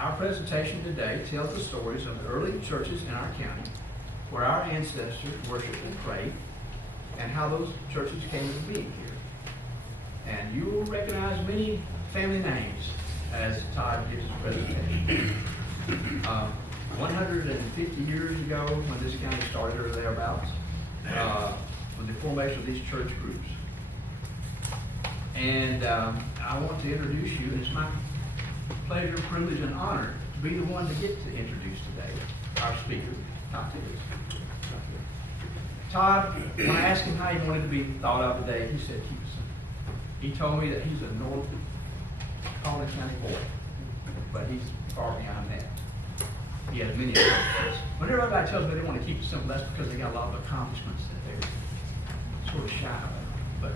our presentation today tells the stories of the early churches in our county, where our ancestors worshiped and prayed, and how those churches came to be here. And you will recognize many family names as Todd gives his presentation. 150 years ago, when this county started, or thereabouts, with the formation of these church groups. And I want to introduce you. It's my pleasure, privilege, and honor to be the one to get to introduce today our speaker, Todd Tibbitts. Todd, when I asked him how he wanted to be thought of today, he said keep it simple. He told me that he's a North Paulding County boy, but he's far behind that. He has many accomplishments. Whenever everybody tells me they want to keep it simple, that's because they got a lot of accomplishments that they're sort of shy about. But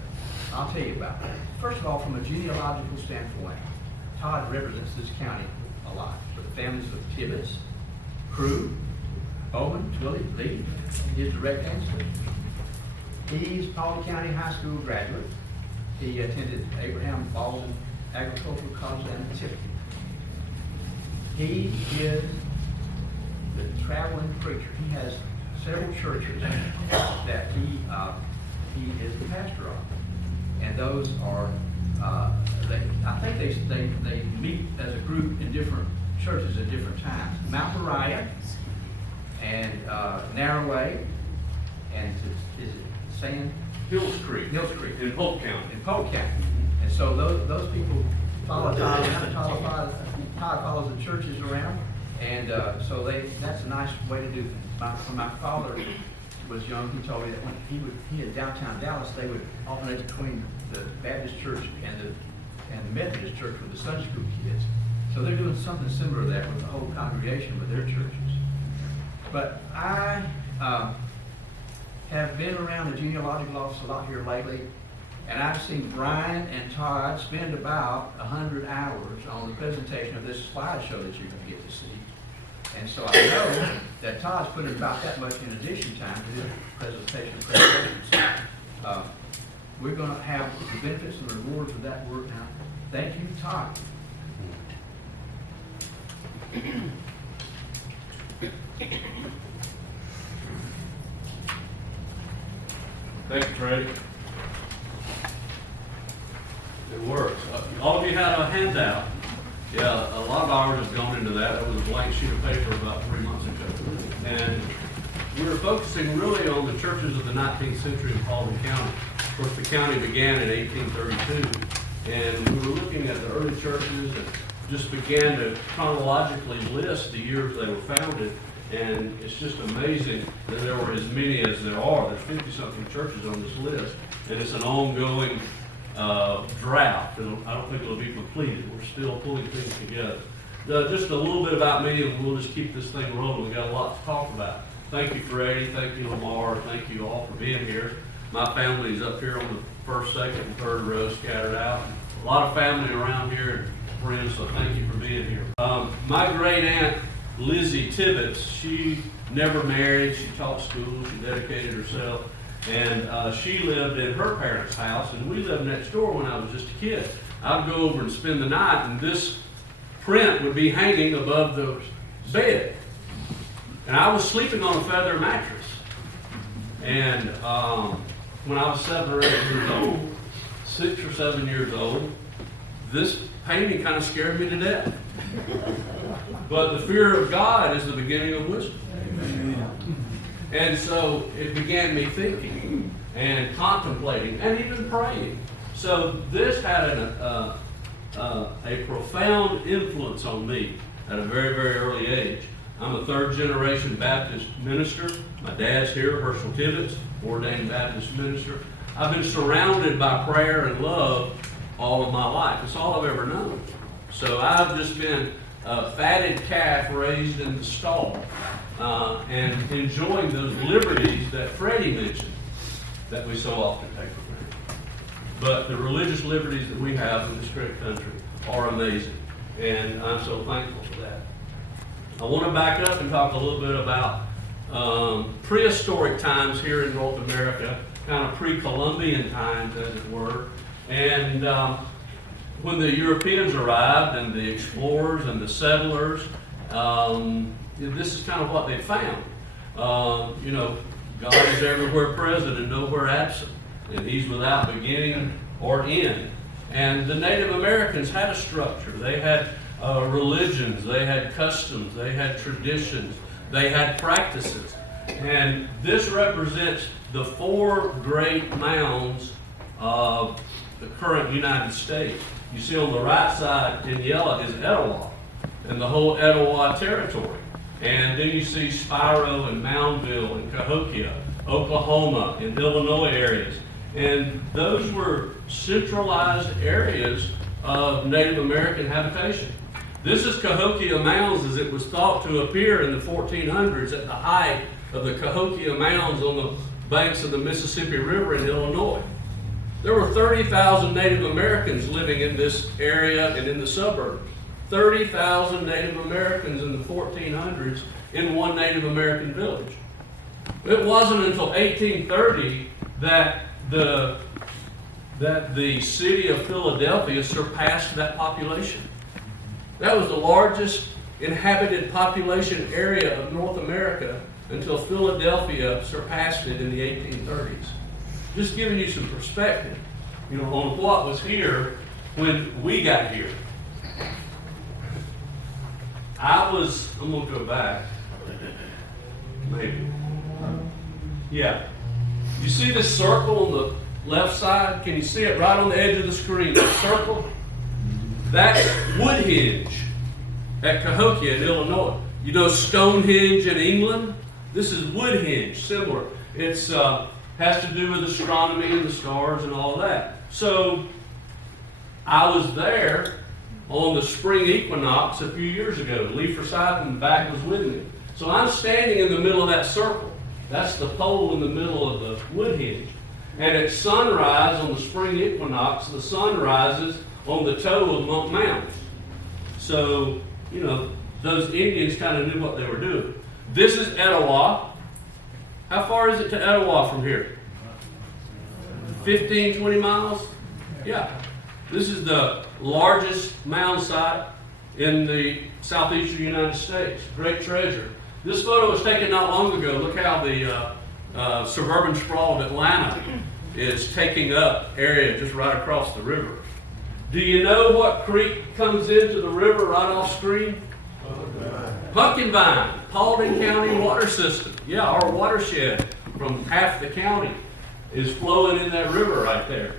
I'll tell you about that. First of all, from a genealogical standpoint, Todd represents this county a lot. For the families of Tibbitts, Crew, Bowman, Twilley, Lee, his direct ancestors. He's Paulding County High School graduate. He attended Abraham Baldwin Agricultural College and Tiffany. He is the traveling preacher. He has several churches that he is the pastor of, and those are I think they meet as a group in different churches at different times. Mount Moriah and Narrowway, and is it Hills Creek in Polk County. In Polk County. And so those people follow Todd around. Todd follows the churches around, and so that's a nice way to do things. When my father was young, he told me that when he in downtown Dallas, they would alternate between the Baptist church and the Methodist church with the Sunday school kids. So they're doing something similar to that with the whole congregation with their churches. But I have been around the genealogical office a lot here lately, and I've seen Brian and Todd spend about 100 hours on the presentation of this slideshow that you're going to get to see. And so I know that Todd's putting about that much in addition time to his presentation. So, we're going to have the benefits and rewards of that work now. Thank you, Todd. Thank you, Freddie. It works. All of you had a handout. Yeah, a lot of hours have gone into that. That was a blank sheet of paper about 3 months ago. And we were focusing really on the churches of the 19th century in Paulding County. Of course, the county began in 1832, and we were looking at the early churches and just began to chronologically list the years they were founded. And it's just amazing that there were as many as there are. There's 50-something churches on this list, and it's an ongoing draft. I don't think it'll be completed. We're still pulling things together. Just a little bit about me, and we'll just keep this thing rolling. We've got a lot to talk about. Thank you, Freddie. Thank you, Lamar. Thank you all for being here. My family is up here on the first, second, and third row scattered out. A lot of family around here and friends, so thank you for being here. My great aunt, Lizzie Tibbitts, she never married. She taught school. She dedicated herself. And she lived in her parents' house, and we lived next door when I was just a kid. I would go over and spend the night, and this print would be hanging above the bed. And I was sleeping on a feather mattress. And when I was 7 or 8 years old, 6 or 7 years old, this painting kind of scared me to death. But the fear of God is the beginning of wisdom. And so it began me thinking and contemplating and even praying. So this had a profound influence on me at a very, very early age. I'm a third-generation Baptist minister. My dad's here, Herschel Tibbitts, ordained Baptist minister. I've been surrounded by prayer and love all of my life. It's all I've ever known. So I've just been a fatted calf raised in the stall and enjoying those liberties that Freddie mentioned that we so often take for granted. But the religious liberties that we have in this great country are amazing, and I'm so thankful for that. I want to back up and talk a little bit about prehistoric times here in North America, kind of pre-Columbian times, as it were. And when the Europeans arrived and the explorers and the settlers, this is kind of what they found. You know, God is everywhere present and nowhere absent, and He's without beginning or end. And the Native Americans had a structure. They had religions, they had customs, they had traditions, they had practices. And this represents the 4 great mounds of the current United States. You see on the right side in yellow is Etowah and the whole Etowah territory. And then you see Spiro and Moundville and Cahokia, Oklahoma and Illinois areas. And those were centralized areas of Native American habitation. This is Cahokia Mounds as it was thought to appear in the 1400s at the height of the Cahokia Mounds on the banks of the Mississippi River in Illinois. There were 30,000 Native Americans living in this area and in the suburbs. 30,000 Native Americans in the 1400s in one Native American village. It wasn't until 1830 that the city of Philadelphia surpassed that population. That was the largest inhabited population area of North America until Philadelphia surpassed it in the 1830s. Just giving you some perspective, you know, on what was here when we got here. I'm going to go back. Maybe. Yeah. You see this circle on the left side? Can you see it right on the edge of the screen? That circle? That's Woodhenge at Cahokia in Illinois. You know Stonehenge in England? This is Woodhenge, similar. It's has to do with astronomy and the stars and all that. So I was there on the spring equinox a few years ago. Lee Forsyth in the back was with me. So I'm standing in the middle of that circle. That's the pole in the middle of the Woodhenge. And at sunrise on the spring equinox, the sun rises on the toe of Monk Mountain. So, you know, those Indians kind of knew what they were doing. This is Etowah. How far is it to Etowah from here? 15, 20 miles? Yeah. This is the largest mound site in the southeastern United States. Great treasure. This photo was taken not long ago. Look how the suburban sprawl of Atlanta is taking up area just right across the river. Do you know what creek comes into the river right off screen? Pumpkin Vine, Paulding County water system. Yeah, our watershed from half the county is flowing in that river right there.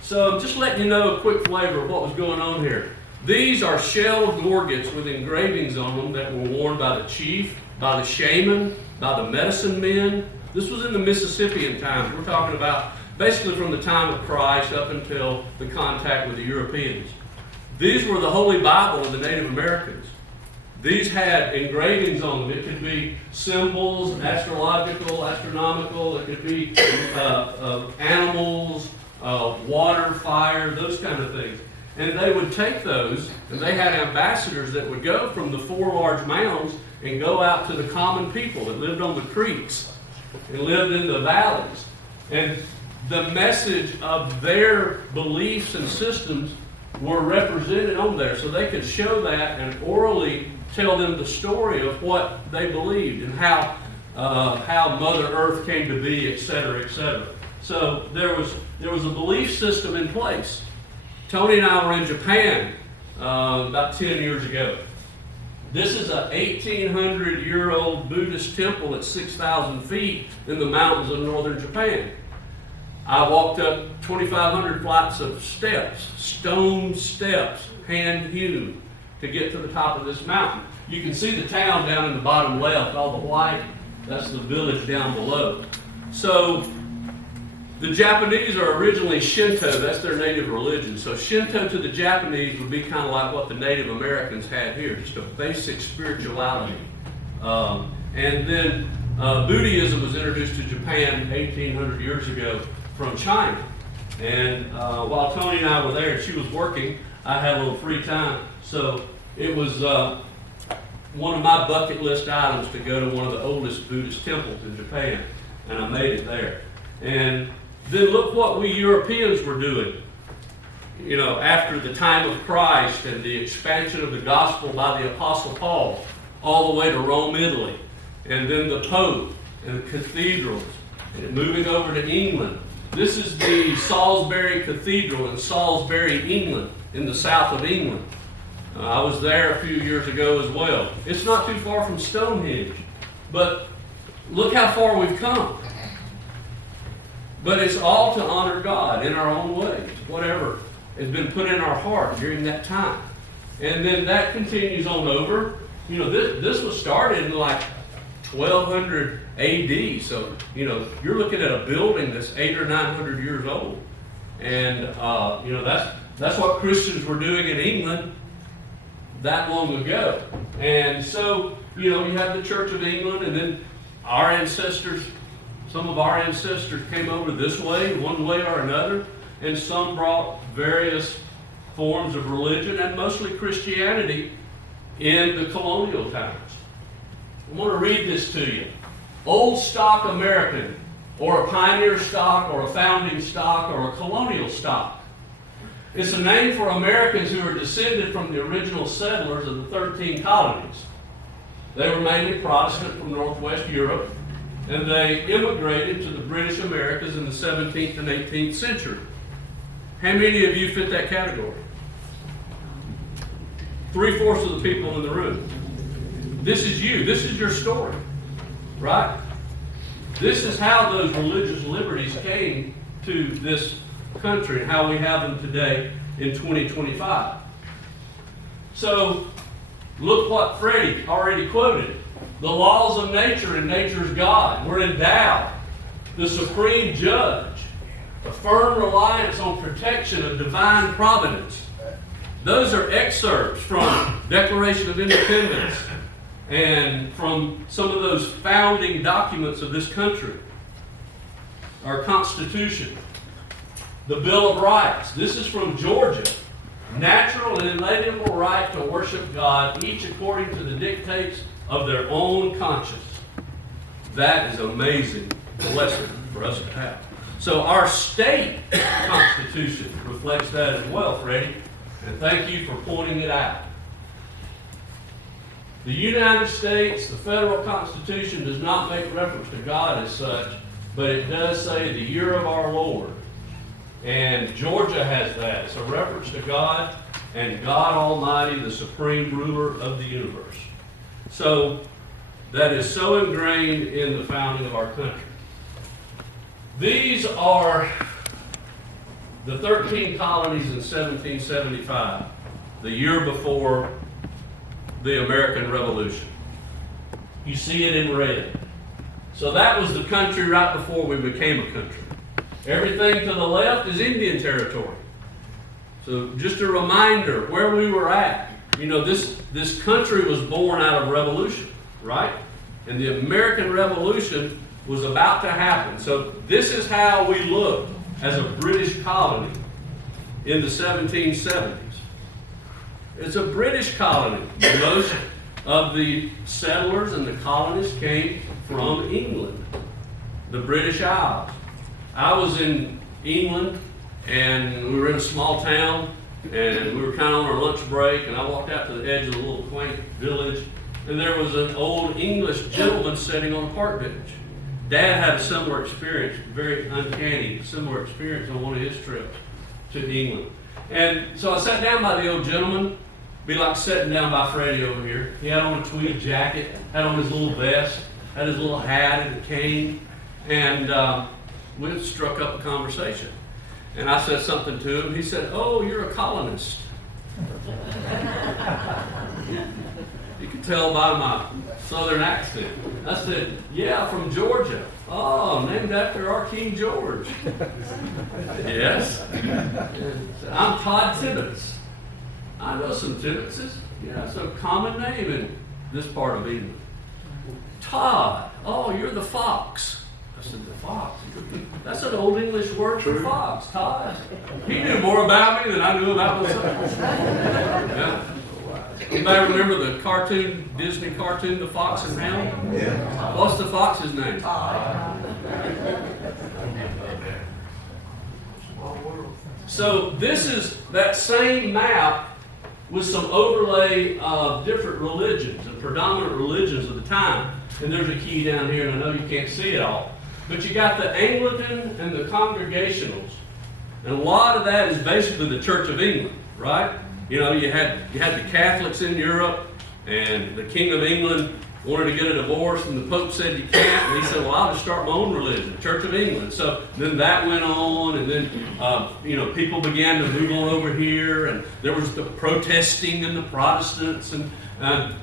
So I'm just letting you know a quick flavor of what was going on here. These are shell gorgets with engravings on them that were worn by the chief, by the shaman, by the medicine men. This was in the Mississippian times. We're talking about basically from the time of Christ up until the contact with the Europeans. These were the Holy Bible of the Native Americans. These had engravings on them. It could be symbols, astrological, astronomical. It could be animals, water, fire, those kind of things. And they would take those, and they had ambassadors that would go from the 4 large mounds and go out to the common people that lived on the creeks and lived in the valleys. And the message of their beliefs and systems were represented on there, so they could show that and orally tell them the story of what they believed and how Mother Earth came to be, etc., etc. So there was a belief system in place. Tony and I were in Japan about 10 years ago. This is a 1,800-year-old Buddhist temple at 6,000 feet in the mountains of northern Japan. I walked up 2,500 flights of steps, stone steps, hand-hewn, to get to the top of this mountain. You can see the town down in the bottom left, all the white, that's the village down below. So the Japanese are originally Shinto, that's their native religion. So Shinto to the Japanese would be kind of like what the Native Americans had here, just a basic spirituality. And then Buddhism was introduced to Japan 1,800 years ago from China. And while Tony and I were there and she was working, I had a little free time. So it was one of my bucket list items to go to one of the oldest Buddhist temples in Japan. And I made it there. And then look what we Europeans were doing. after the time of Christ and the expansion of the gospel by the Apostle Paul, all the way to Rome, Italy, and then the Pope and the cathedrals, and moving over to England. This is the Salisbury Cathedral in Salisbury, England, in the south of England. I was there a few years ago as well. It's not too far from Stonehenge, but look how far we've come. But it's all to honor God in our own ways, whatever has been put in our heart during that time. And then that continues on over. This was started in like 1200 AD, so you're looking at a building that's 800 or 900 years old. And that's what Christians were doing in England that long ago. And so, you have the Church of England, and then our ancestors, some of our ancestors came over this way, one way or another, and some brought various forms of religion, and mostly Christianity, in the colonial times. I want to read this to you. Old stock American, or a pioneer stock, or a founding stock, or a colonial stock. It's a name for Americans who are descended from the original settlers of the 13 colonies. They were mainly Protestant from Northwest Europe, and they immigrated to the British Americas in the 17th and 18th century. How many of you fit that category? 3/4 of the people in the room. This is you. This is your story, right? This is how those religious liberties came to this country and how we have them today in 2025. So, look what Freddie already quoted. The laws of nature and nature's God were endowed. The supreme judge. A firm reliance on protection of divine providence. Those are excerpts from Declaration of Independence and from some of those founding documents of this country. Our Constitution. The Bill of Rights. This is from Georgia. Natural and inalienable right to worship God, each according to the dictates of their own conscience. That is an amazing lesson for us to have. So our state constitution reflects that as well, Freddie. And thank you for pointing it out. The United States, the federal Constitution, does not make reference to God as such, but it does say the year of our Lord. And Georgia has that. It's a reference to God and God Almighty, the supreme ruler of the universe. So that is so ingrained in the founding of our country. These are the 13 colonies in 1775, the year before the American Revolution. You see it in red. So that was the country right before we became a country. Everything to the left is Indian territory. So just a reminder where we were at. This country was born out of revolution, right? And the American Revolution was about to happen. So this is how we looked as a British colony in the 1770s. It's a British colony. Most of the settlers and the colonists came from England, the British Isles. I was in England, and we were in a small town, and we were kind of on our lunch break, and I walked out to the edge of the little quaint village, and there was an old English gentleman sitting on a park bench. Dad had a similar experience, very uncanny, similar experience on one of his trips to England. And so I sat down by the old gentleman, be like sitting down by Freddie over here. He had on a tweed jacket, had on his little vest, had his little hat and a cane, and we struck up a conversation. And I said something to him. He said, "Oh, you're a colonist." You can tell by my southern accent. I said, "Yeah, from Georgia." "Oh, named after our King George." "Yes." "I'm Todd Tibbitts." "I know some Tibbittses. Yeah, it's a common name in this part of England." "Todd, oh, you're the fox." I said, "The fox? That's an old English word for fox, Todd." He knew more about me than I knew about myself. Yeah. Anybody remember the cartoon, Disney cartoon, The Fox and Hound? Yeah. What's the fox's name? So this is that same map with some overlay of different religions and predominant religions of the time. And there's a key down here, and I know you can't see it all. But you got the Anglican and the Congregationals. And a lot of that is basically the Church of England, right? You know, you had the Catholics in Europe, and the King of England wanted to get a divorce, and the Pope said you can't, and he said, well, I'll just start my own religion, the Church of England. So then that went on, and then, people began to move on over here, and there was the protesting and the Protestants, and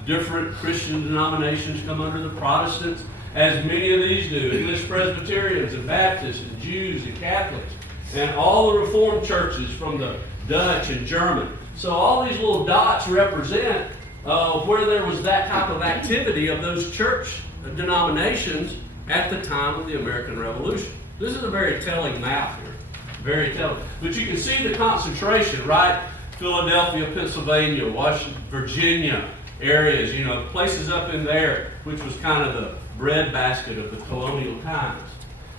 different Christian denominations come under the Protestants, as many of these do, English Presbyterians and Baptists and Jews and Catholics, and all the Reformed churches from the Dutch and German. So all these little dots represent where there was that type of activity of those church denominations at the time of the American Revolution. This is a very telling map here. Very telling. But you can see the concentration, right? Philadelphia, Pennsylvania, Washington, Virginia areas, places up in there, which was kind of the breadbasket of the colonial times.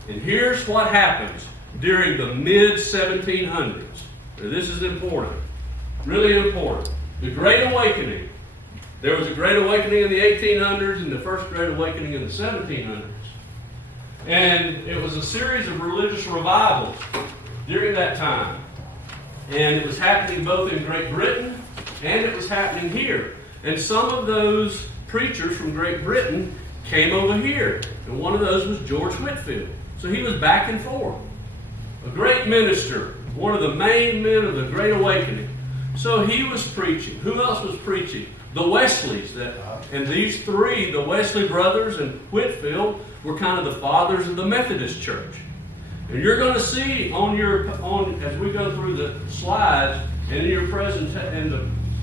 And here's what happens during the mid-1700s. Now, this is important. Really important. The Great Awakening. There was a Great Awakening in the 1800s and the first Great Awakening in the 1700s. And it was a series of religious revivals during that time. And it was happening both in Great Britain and it was happening here. And some of those preachers from Great Britain came over here. And one of those was George Whitefield. So he was back and forth. A great minister, one of the main men of the Great Awakening. So he was preaching. Who else was preaching? The Wesleys. And these three, the Wesley brothers and Whitefield, were kind of the fathers of the Methodist Church. And you're going to see as we go through the slides and in your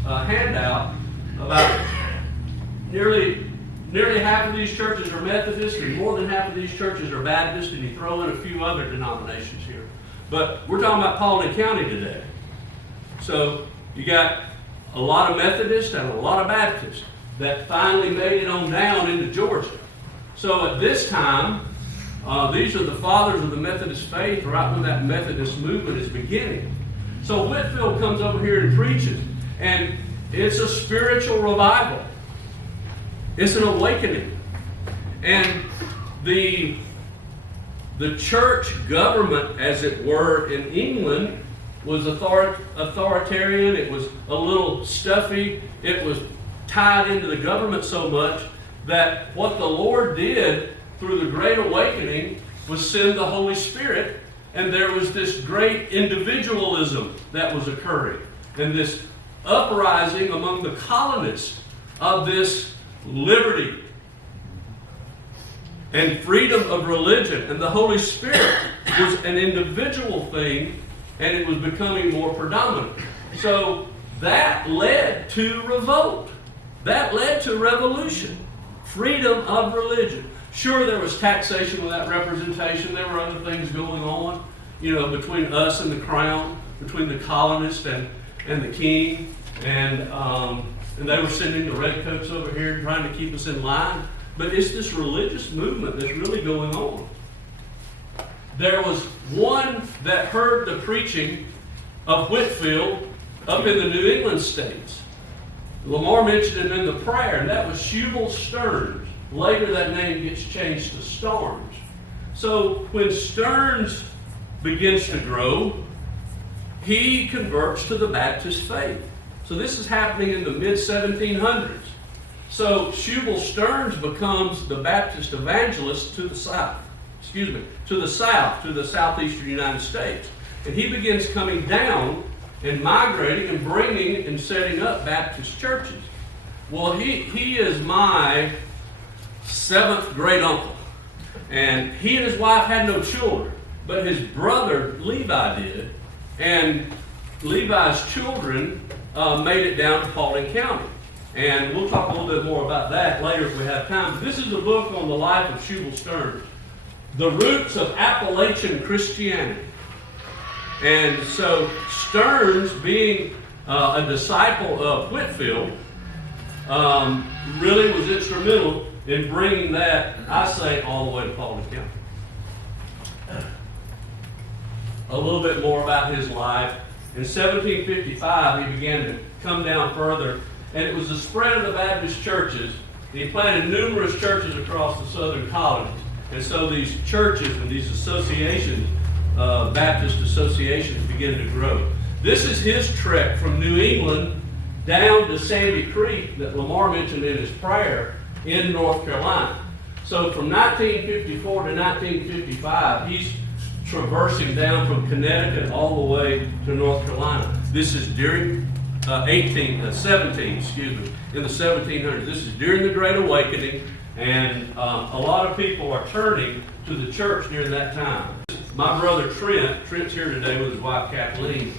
handout, about nearly half of these churches are Methodist, and more than half of these churches are Baptist, and you throw in a few other denominations here. But we're talking about Paulding County today. So you got a lot of Methodists and a lot of Baptists that finally made it on down into Georgia. So at this time, these are the fathers of the Methodist faith right when that Methodist movement is beginning. So Whitefield comes over here and preaches, and it's a spiritual revival. It's an awakening. And the church government, as it were, in England was authoritarian. It was a little stuffy. It was tied into the government so much that what the Lord did through the Great Awakening was send the Holy Spirit, and there was this great individualism that was occurring, and this uprising among the colonists of this liberty and freedom of religion. And the Holy Spirit was an individual thing, and it was becoming more predominant. So that led to revolt. That led to revolution. Freedom of religion. Sure, there was taxation without representation. There were other things going on, between us and the crown, between the colonists and the king. And they were sending the redcoats over here trying to keep us in line. But it's this religious movement that's really going on. There was one that heard the preaching of Whitefield up in the New England states. Lamar mentioned it in the prayer, and that was Shubal Stearns. Later that name gets changed to Starnes. So when Stearns begins to grow, he converts to the Baptist faith. So this is happening in the mid-1700s. So Shubal Stearns becomes the Baptist evangelist to the south. To the southeastern United States. And he begins coming down and migrating and bringing and setting up Baptist churches. Well, he is my 7th great uncle. And he and his wife had no children, but his brother Levi did. And Levi's children made it down to Paulding County. And we'll talk a little bit more about that later if we have time. But this is a book on the life of Shubal Stearns. The Roots of Appalachian Christianity. And so Stearns, being a disciple of Whitefield, really was instrumental in bringing that, I say, all the way to Paulding County. A little bit more about his life. In 1755, he began to come down further, and it was the spread of the Baptist churches. He planted numerous churches across the southern colonies. And so these churches and these associations, Baptist associations, began to grow. This is his trek from New England down to Sandy Creek that Lamar mentioned in his prayer in North Carolina. So from 1954 to 1955, he's traversing down from Connecticut all the way to North Carolina. This is during in the 1700s. This is during the Great Awakening, and a lot of people are turning to the church during that time. My brother Trent's here today with his wife Kathleen,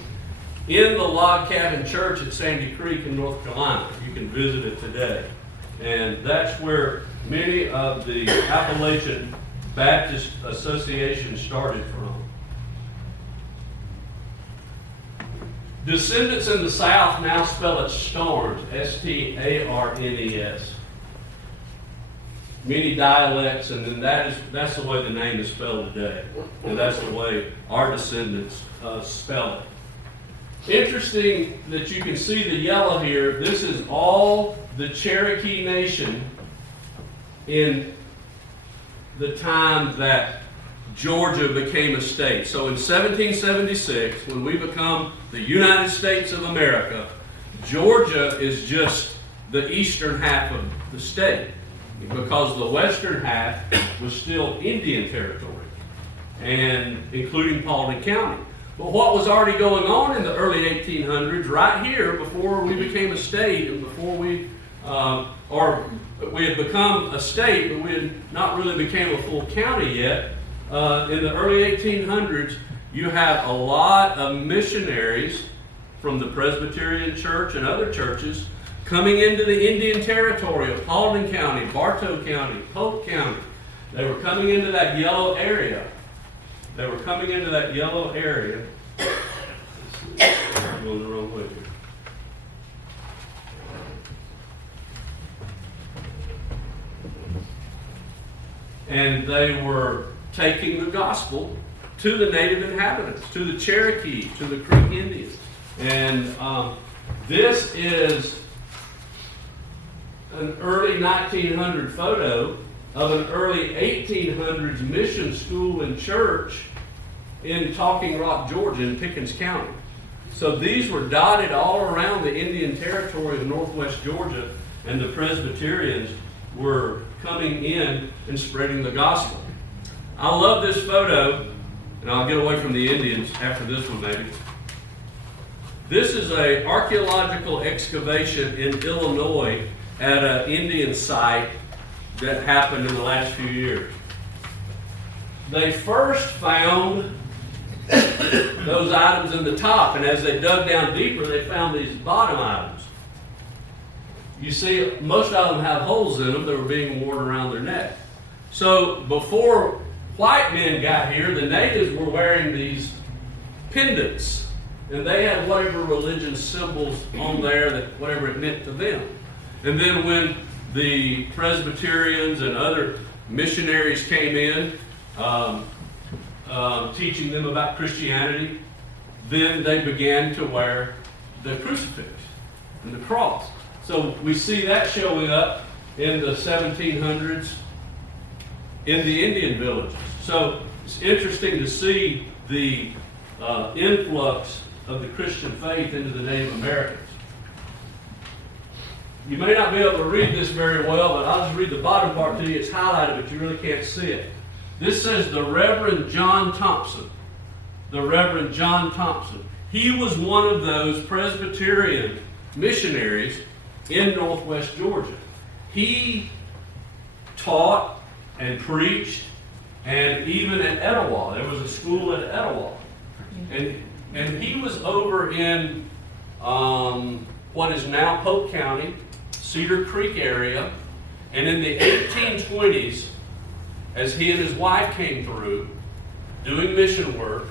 in the log cabin church at Sandy Creek in North Carolina. You can visit it today. And that's where many of the Appalachian Baptist associations started from. Descendants in the South now spell it Starnes, S-T-A-R-N-E-S. Many dialects, and then that's the way the name is spelled today. And that's the way our descendants spell it. Interesting that you can see the yellow here. This is all the Cherokee Nation in the time that Georgia became a state. So in 1776, when we become the United States of America, Georgia is just the eastern half of the state, because the western half was still Indian territory, and including Paulding County. But what was already going on in the early 1800s, right here, before we became a state, and before we had become a state, but we had not really became a full county yet. In the early 1800s, you have a lot of missionaries from the Presbyterian Church and other churches coming into the Indian territory of Paulding County, Bartow County, Polk County. They were coming into that yellow area. I'm going the wrong way here. And they were taking the gospel to the native inhabitants, to the Cherokee, to the Creek Indians. And this is an early 1900 photo of an early 1800s mission school and church in Talking Rock, Georgia, in Pickens County. So these were dotted all around the Indian territory of northwest Georgia, and the Presbyterians were coming in and spreading the gospel. I love this photo, and I'll get away from the Indians after this one maybe. This is an archaeological excavation in Illinois at an Indian site that happened in the last few years. They first found those items in the top, and as they dug down deeper, they found these bottom items. You see, most of them have holes in them that were being worn around their neck. So before white men got here, the natives were wearing these pendants, and they had whatever religious symbols on there, that whatever it meant to them. And then when the Presbyterians and other missionaries came in, teaching them about Christianity, then they began to wear the crucifix and the cross. So we see that showing up in the 1700s in the Indian villages. So it's interesting to see the influx of the Christian faith into the Native Americans. You may not be able to read this very well, but I'll just read the bottom part to you. It's highlighted, but you really can't see it. This says the Reverend John Thompson. The Reverend John Thompson. He was one of those Presbyterian missionaries in northwest Georgia. He taught and preached, and even at Etowah. There was a school at Etowah. And he was over in what is now Polk County, Cedar Creek area, and in the 1820s, as he and his wife came through doing mission work,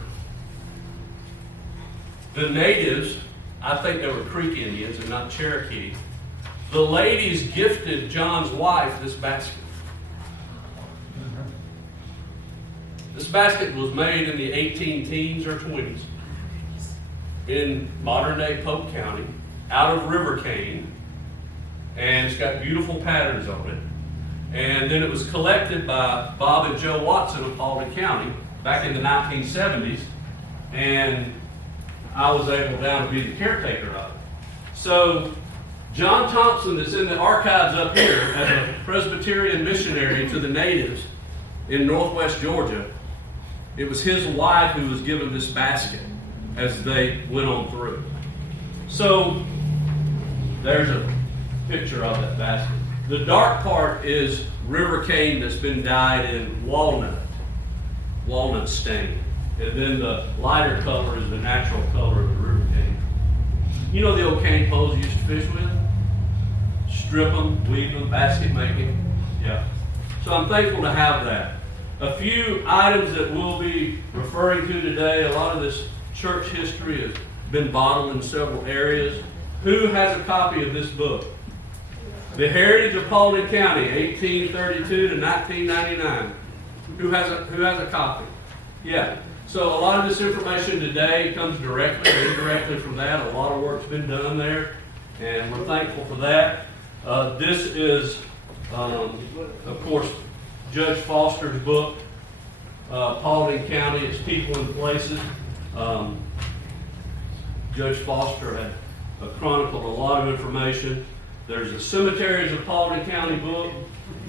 the natives, I think they were Creek Indians and not Cherokee, the ladies gifted John's wife this basket. This basket was made in the 18 teens or 20s. in modern-day Polk County, out of River Cane, and it's got beautiful patterns on it. And then it was collected by Bob and Joe Watson of Paulding County back in the 1970s, and I was able now to be the caretaker of it. So John Thompson, that's in the archives up here as a Presbyterian missionary to the natives in northwest Georgia, it was his wife who was given this basket as they went on through. So there's a picture of that basket. The dark part is river cane that's been dyed in walnut stain. And then the lighter color is the natural color of the river cane. You know the old cane poles you used to fish with? Strip them, weave them, basket making. Yeah. So I'm thankful to have that. A few items that we'll be referring to today. A lot of this church history has been bottled in several areas. Who has a copy of this book? The Heritage of Paulding County, 1832 to 1999. Who has a copy? Yeah. So a lot of this information today comes directly or indirectly from that. A lot of work's been done there, and we're thankful for that. This is, of course, Judge Foster's book, Paulding County, Its People and Places. Judge Foster had chronicled a lot of information. There's the Cemeteries of Paulding County book.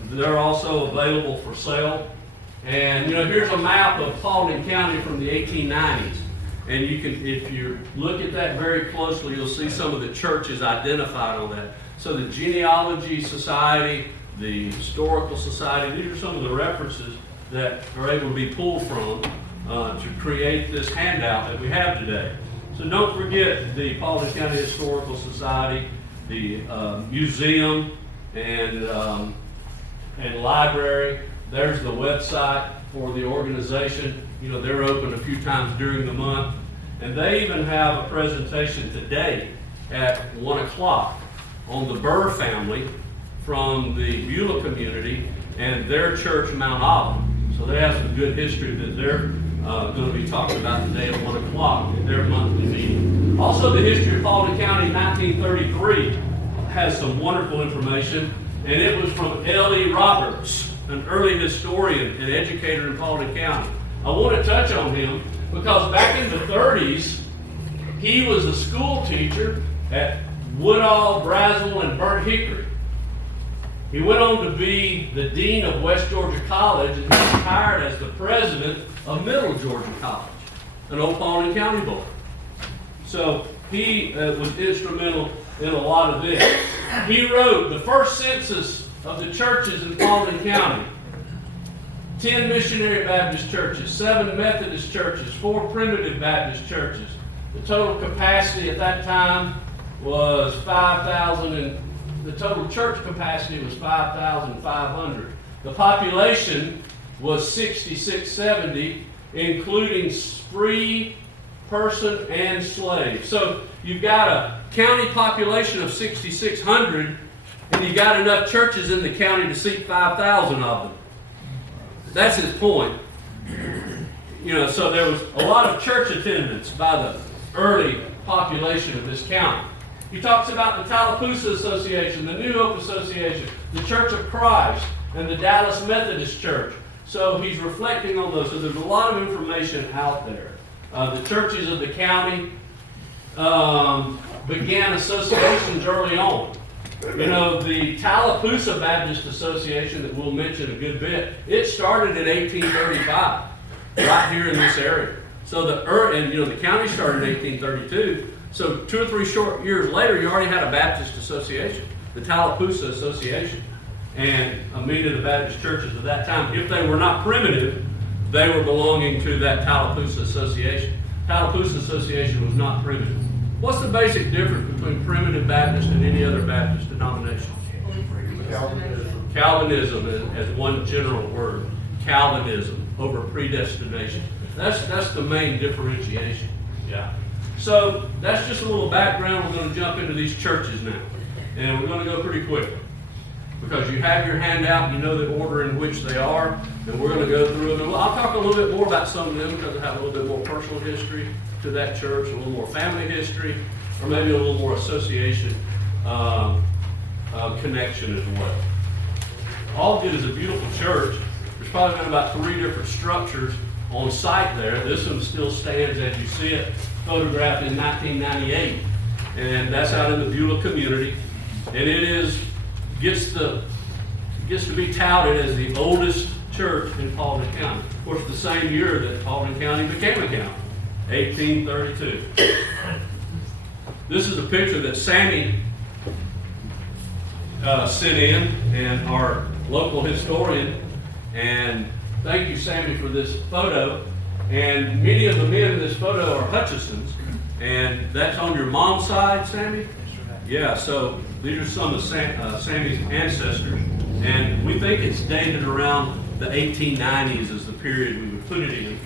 They're also available for sale. And here's a map of Paulding County from the 1890s. And you can, if you look at that very closely, you'll see some of the churches identified on that. So the Genealogy Society, the Historical Society, these are some of the references that are able to be pulled from to create this handout that we have today. So don't forget the Paulding County Historical Society, the museum and library. There's the website for the organization. They're open a few times during the month. And they even have a presentation today at 1 o'clock on the Burr family from the Beulah community and their church, Mount Olive. So they have some good history that they're going to be talking about today at 1 o'clock in their monthly meeting. Also, the history of Paulding County in 1933 has some wonderful information, and it was from L.E. Roberts, an early historian and educator in Paulding County. I want to touch on him because back in the 30s, he was a school teacher at Woodall, Braswell, and Burnt Hickory. He went on to be the dean of West Georgia College, and he retired as the president of Middle Georgia College, an old Paulding County boy. So he was instrumental in a lot of this. He wrote the first census of the churches in Paulding County. 10 missionary Baptist churches, 7 Methodist churches, 4 primitive Baptist churches. The total capacity at that time was 5,000, and the total church capacity was 5,500. The population was 6,670, including free person and slave. So you've got a county population of 6,600, and you got enough churches in the county to seat 5,000 of them. That's his point. So there was a lot of church attendance by the early population of this county. He talks about the Tallapoosa Association, the New Hope Association, the Church of Christ, and the Dallas Methodist Church. So he's reflecting on those. So there's a lot of information out there. The churches of the county began associations early on. The Tallapoosa Baptist Association that we'll mention a good bit, it started in 1835, right here in this area. So the county started in 1832. So 2 or 3 short years later, you already had a Baptist association, the Tallapoosa Association. And many of the Baptist churches at that time, if they were not primitive, they were belonging to that Tallapoosa Association. Tallapoosa Association was not primitive. What's the basic difference between primitive Baptist and any other Baptist denomination? Calvinism as one general word. Calvinism over predestination. That's the main differentiation. Yeah. So that's just a little background. We're going to jump into these churches now. And we're going to go pretty quickly. Because you have your handout, you know the order in which they are, and we're going to go through them. I'll talk a little bit more about some of them because I have a little bit more personal history to that church, a little more family history, or maybe a little more association connection as well. Aldgate is a beautiful church. There's probably been about 3 different structures on site there. This one still stands as you see it, photographed in 1998. And that's out in the Beulah community. And it gets to be touted as the oldest church in Paulding County. Of course, the same year that Paulding County became a county, 1832. This is a picture that Sammy sent in, and our local historian. And thank you, Sammy, for this photo. And many of the men in this photo are Hutchisons. And that's on your mom's side, Sammy? Yeah, so these are some of Sammy's ancestors. And we think it's dated around the 1890s is the period we would put it in.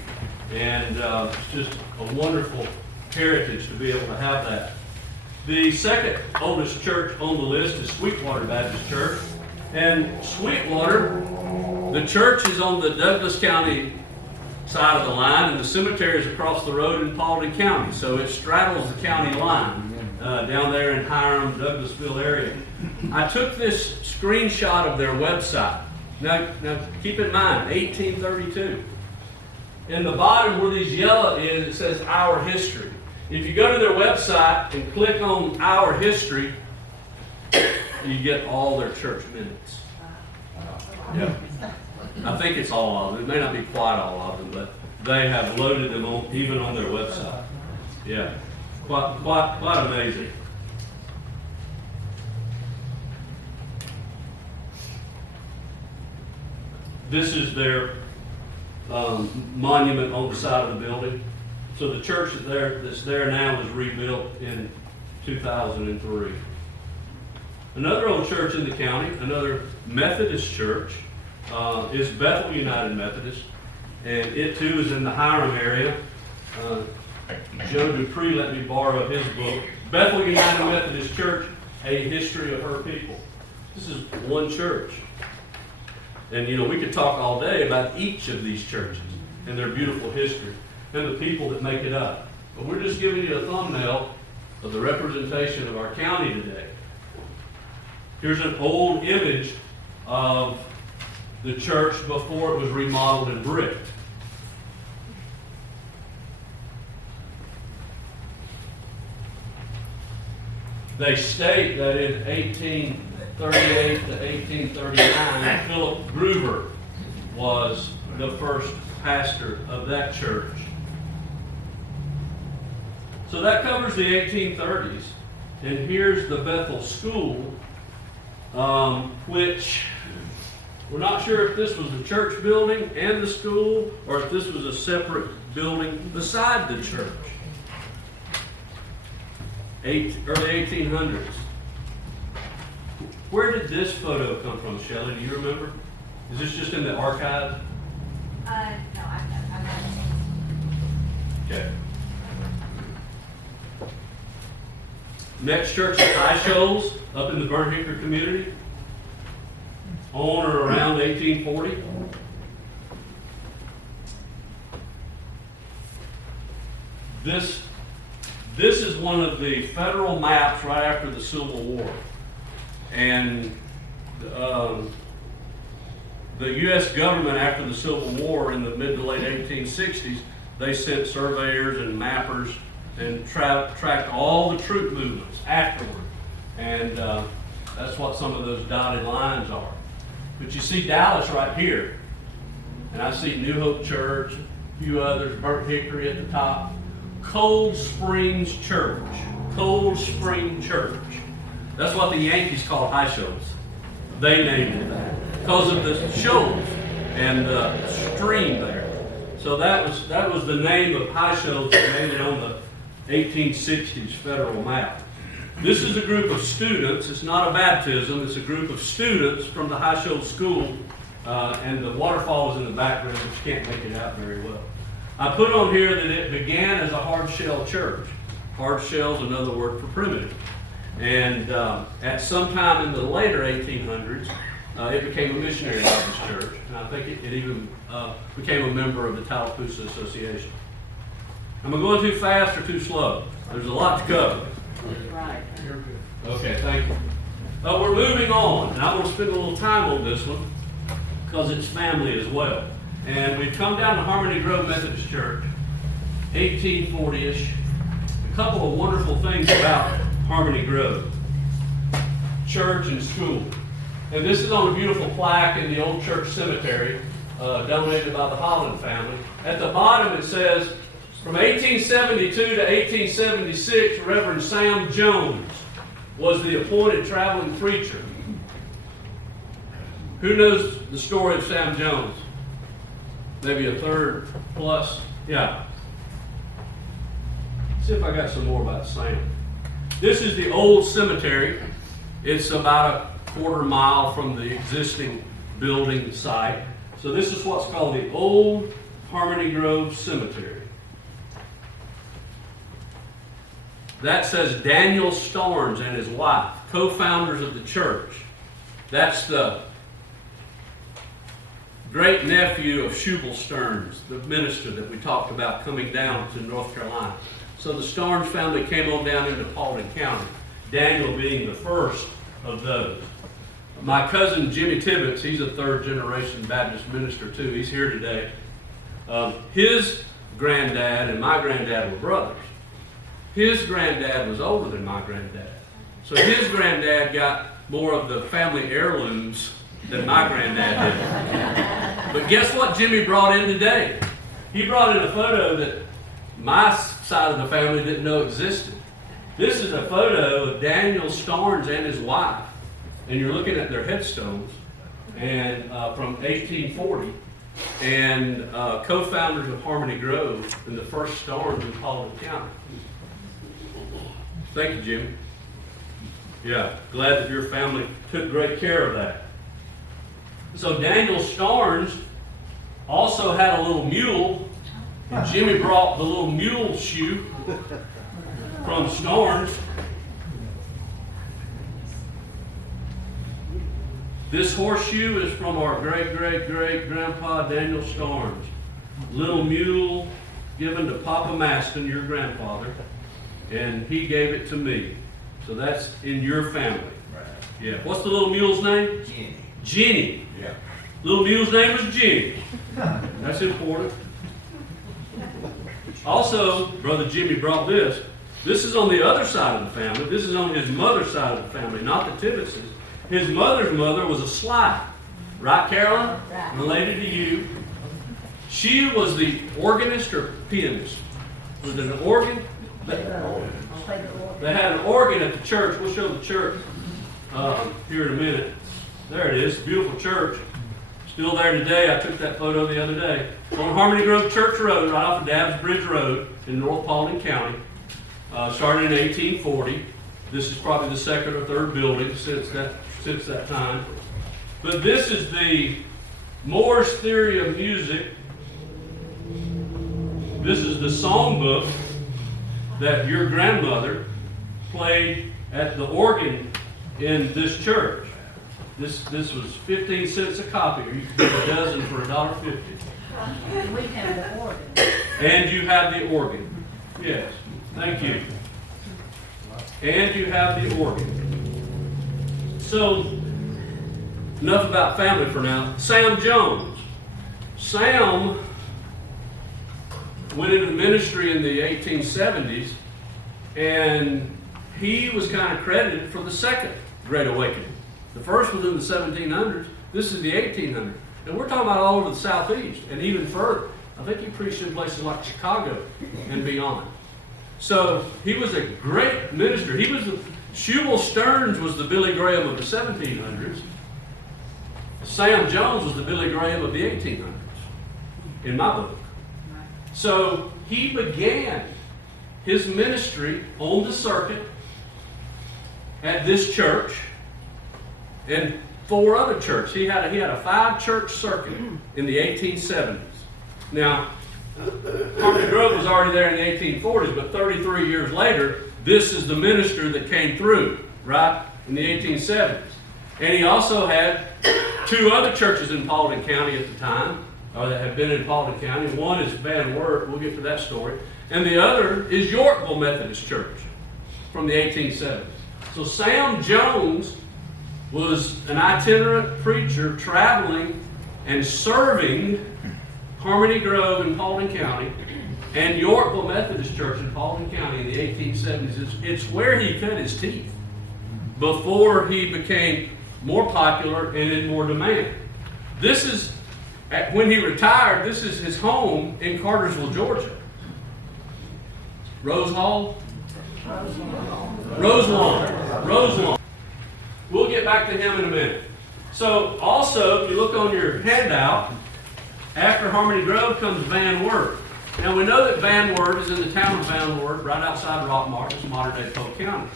And it's just a wonderful heritage to be able to have that. The second oldest church on the list is Sweetwater Baptist Church. And Sweetwater, the church is on the Douglas County side of the line, and the cemetery is across the road in Paulding County. So it straddles the county line down there in Hiram, Douglasville area. I took this screenshot of their website. Now keep in mind, 1832. In the bottom where these yellow is, it says Our History. If you go to their website and click on Our History, you get all their church minutes. Yeah. I think it's all of them. It may not be quite all of them, but they have loaded them on, even on their website. Yeah, quite amazing. This is their monument on the side of the building. So the church that's there now was rebuilt in 2003. Another old church in the county, another Methodist church, is Bethel United Methodist, and it too is in the Hiram area. Joe Dupree let me borrow his book, Bethel United Methodist Church, A History of Her People. This is one church. And we could talk all day about each of these churches and their beautiful history and the people that make it up. But we're just giving you a thumbnail of the representation of our county today. Here's an old image of the church before it was remodeled and bricked. They state that in 1838 to 1839, Philip Groover was the first pastor of that church. So that covers the 1830s. And here's the Bethel School, which we're not sure if this was a church building and the school, or if this was a separate building beside the church. Early 1800s. Where did this photo come from, Shelley? Do you remember? Is this just in the archives? No, I'm not. Okay. Next church is High Shoals, up in the Burnt Hickory community, on or around 1840. This is one of the federal maps right after the Civil War. And the U.S. government, after the Civil War in the mid to late 1860s, they sent surveyors and mappers and tracked all the troop movements afterward. And that's what some of those dotted lines are. But you see Dallas right here. And I see New Hope Church, a few others, Burnt Hickory at the top. Cold Springs Church. Cold Spring Church. That's what the Yankees call High Shoals. They named it that because of the shoals and the stream there. So that was the name of High Shoals that made it on the 1860s federal map. This is a group of students. It's not a baptism. It's a group of students from the High Shoals School, and the waterfall is in the background, which can't make it out very well. I put on here that it began as a hard shell church. Hard shell is another word for primitive. And at some time in the later 1800s, it became a missionary Baptist church. And I think it even became a member of the Tallapoosa Association. Am I going too fast or too slow? There's a lot to cover. Right. You're good. Okay, thank you. We're moving on, and I'm going to spend a little time on this one because it's family as well. And we've come down to Harmony Grove Methodist Church, 1840-ish. A couple of wonderful things about Harmony Grove Church and school. And this is on a beautiful plaque in the old church cemetery, donated by the Holland family. At the bottom it says, from 1872 to 1876, Reverend Sam Jones was the appointed traveling preacher. Who knows the story of Sam Jones? Maybe a third plus? Yeah. See if I got some more about Sam. This is the old cemetery. It's about a quarter mile from the existing building site. So this is what's called the Old Harmony Grove Cemetery. That says Daniel Starnes and his wife, co-founders of the church. That's the great nephew of Shubal Stearns, the minister that we talked about coming down to North Carolina. So the Starnes family came on down into Paulding County, Daniel being the first of those. My cousin Jimmy Tibbitts, he's a third generation Baptist minister too. He's here today. His granddad and my granddad were brothers. His granddad was older than my granddad. So his granddad got more of the family heirlooms than my granddad did. But guess what Jimmy brought in today? He brought in a photo that my side of the family didn't know existed. This is a photo of Daniel Starnes and his wife. And you're looking at their headstones and from 1840. And co-founders of Harmony Grove and the first Starnes in Paulding County. Thank you, Jimmy. Yeah, glad that your family took great care of that. So Daniel Starnes also had a little mule, and Jimmy brought the little mule shoe from Starnes. This horseshoe is from our great-great-great-grandpa Daniel Starnes. Little mule given to Papa Maston, your grandfather, and he gave it to me. So that's in your family. Right. Yeah. What's the little mule's name? Jenny. Jenny. Yeah. Little mule's name was Jenny. That's important. Also, Brother Jimmy brought this. This is on the other side of the family. This is on his mother's side of the family, not the Tibbitts'. His mother's mother was a slide. Right, Carolyn? Right. Related to you. She was the organist or pianist. Was it an organ? They had an organ at the church. We'll show the church here in a minute. There it is, beautiful church. Still there today. I took that photo the other day. On Harmony Grove Church Road, right off of Dabbs Bridge Road in North Paulding County. Started in 1840. This is probably the second or third building since that time. But this is the Moore's Theory of Music. This is the songbook that your grandmother played at the organ in this church. This was 15 cents a copy, or you could get a dozen for $1.50. We have the organ. And you have the organ. Yes, thank you. And you have the organ. So, enough about family for now. Sam Jones. Sam went into the ministry in the 1870s, and he was kind of credited for the second Great Awakening. The first was in the 1700s. This is the 1800s. And we're talking about all over the Southeast and even further. I think he preached in places like Chicago and beyond. So he was a great minister. Shubal Stearns was the Billy Graham of the 1700s. Sam Jones was the Billy Graham of the 1800s, in my book. So he began his ministry on the circuit at this church and 4 other churches. He had a 5-church circuit in the 1870s. Now, Harmony Grove was already there in the 1840s, but 33 years later, this is the minister that came through, right, in the 1870s. And he also had 2 other churches in Paulding County at the time. that have been in Paulding County. One is Van Wert, we'll get to that story. And the other is Yorkville Methodist Church from the 1870s. So Sam Jones was an itinerant preacher traveling and serving Harmony Grove in Paulding County and Yorkville Methodist Church in Paulding County in the 1870s. It's where he cut his teeth before he became more popular and in more demand. This is, when he retired, this is his home in Cartersville, Georgia. Rose Hall? Roselawn. We'll get back to him in a minute. So also, if you look on your handout, after Harmony Grove comes Van Wert. Now we know that Van Wert is in the town of Van Wert, right outside Rockmart, it's modern-day Polk County.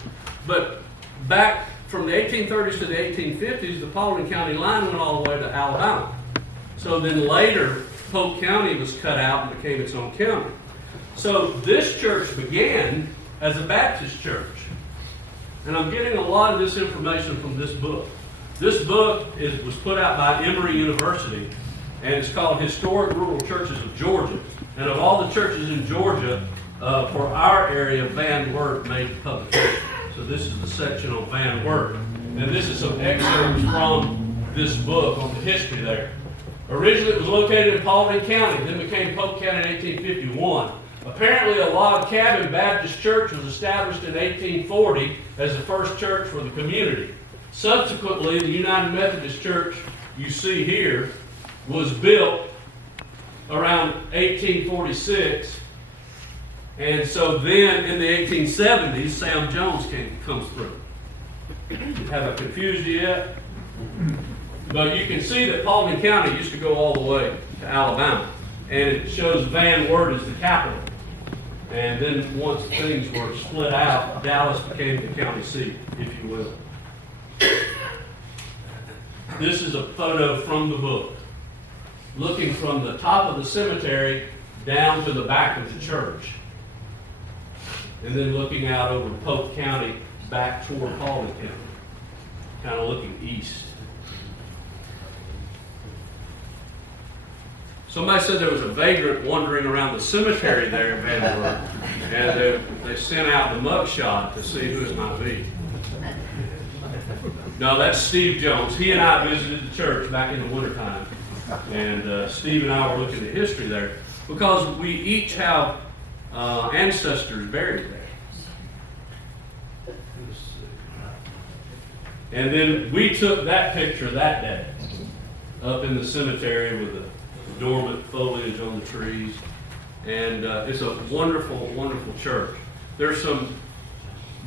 But back from the 1830s to the 1850s, the Paulding County line went all the way to Alabama. So then later, Polk County was cut out and became its own county. So this church began as a Baptist church. And I'm getting a lot of this information from this book. This book was put out by Emory University, and it's called Historic Rural Churches of Georgia. And of all the churches in Georgia, for our area, Van Wert made the publication. So this is the section on Van Wert. And this is some excerpts from this book on the history there. Originally it was located in Paulding County, then became Polk County in 1851. Apparently a log cabin Baptist church was established in 1840 as the first church for the community. Subsequently, the United Methodist Church you see here was built around 1846. And so then in the 1870s, Sam Jones comes through. Have I confused you yet? But you can see that Paulding County used to go all the way to Alabama. And it shows Van Wert as the capital. And then once things were split out, Dallas became the county seat, if you will. This is a photo from the book, looking from the top of the cemetery down to the back of the church. And then looking out over Polk County back toward Paulding County, kind of looking east. Somebody said there was a vagrant wandering around the cemetery there in Van Wert, and they sent out the mugshot to see who it might be. No, that's Steve Jones. He and I visited the church back in the wintertime, and Steve and I were looking at history there because we each have ancestors buried there. And then we took that picture that day up in the cemetery with the dormant foliage on the trees, and it's a wonderful, wonderful church. There's some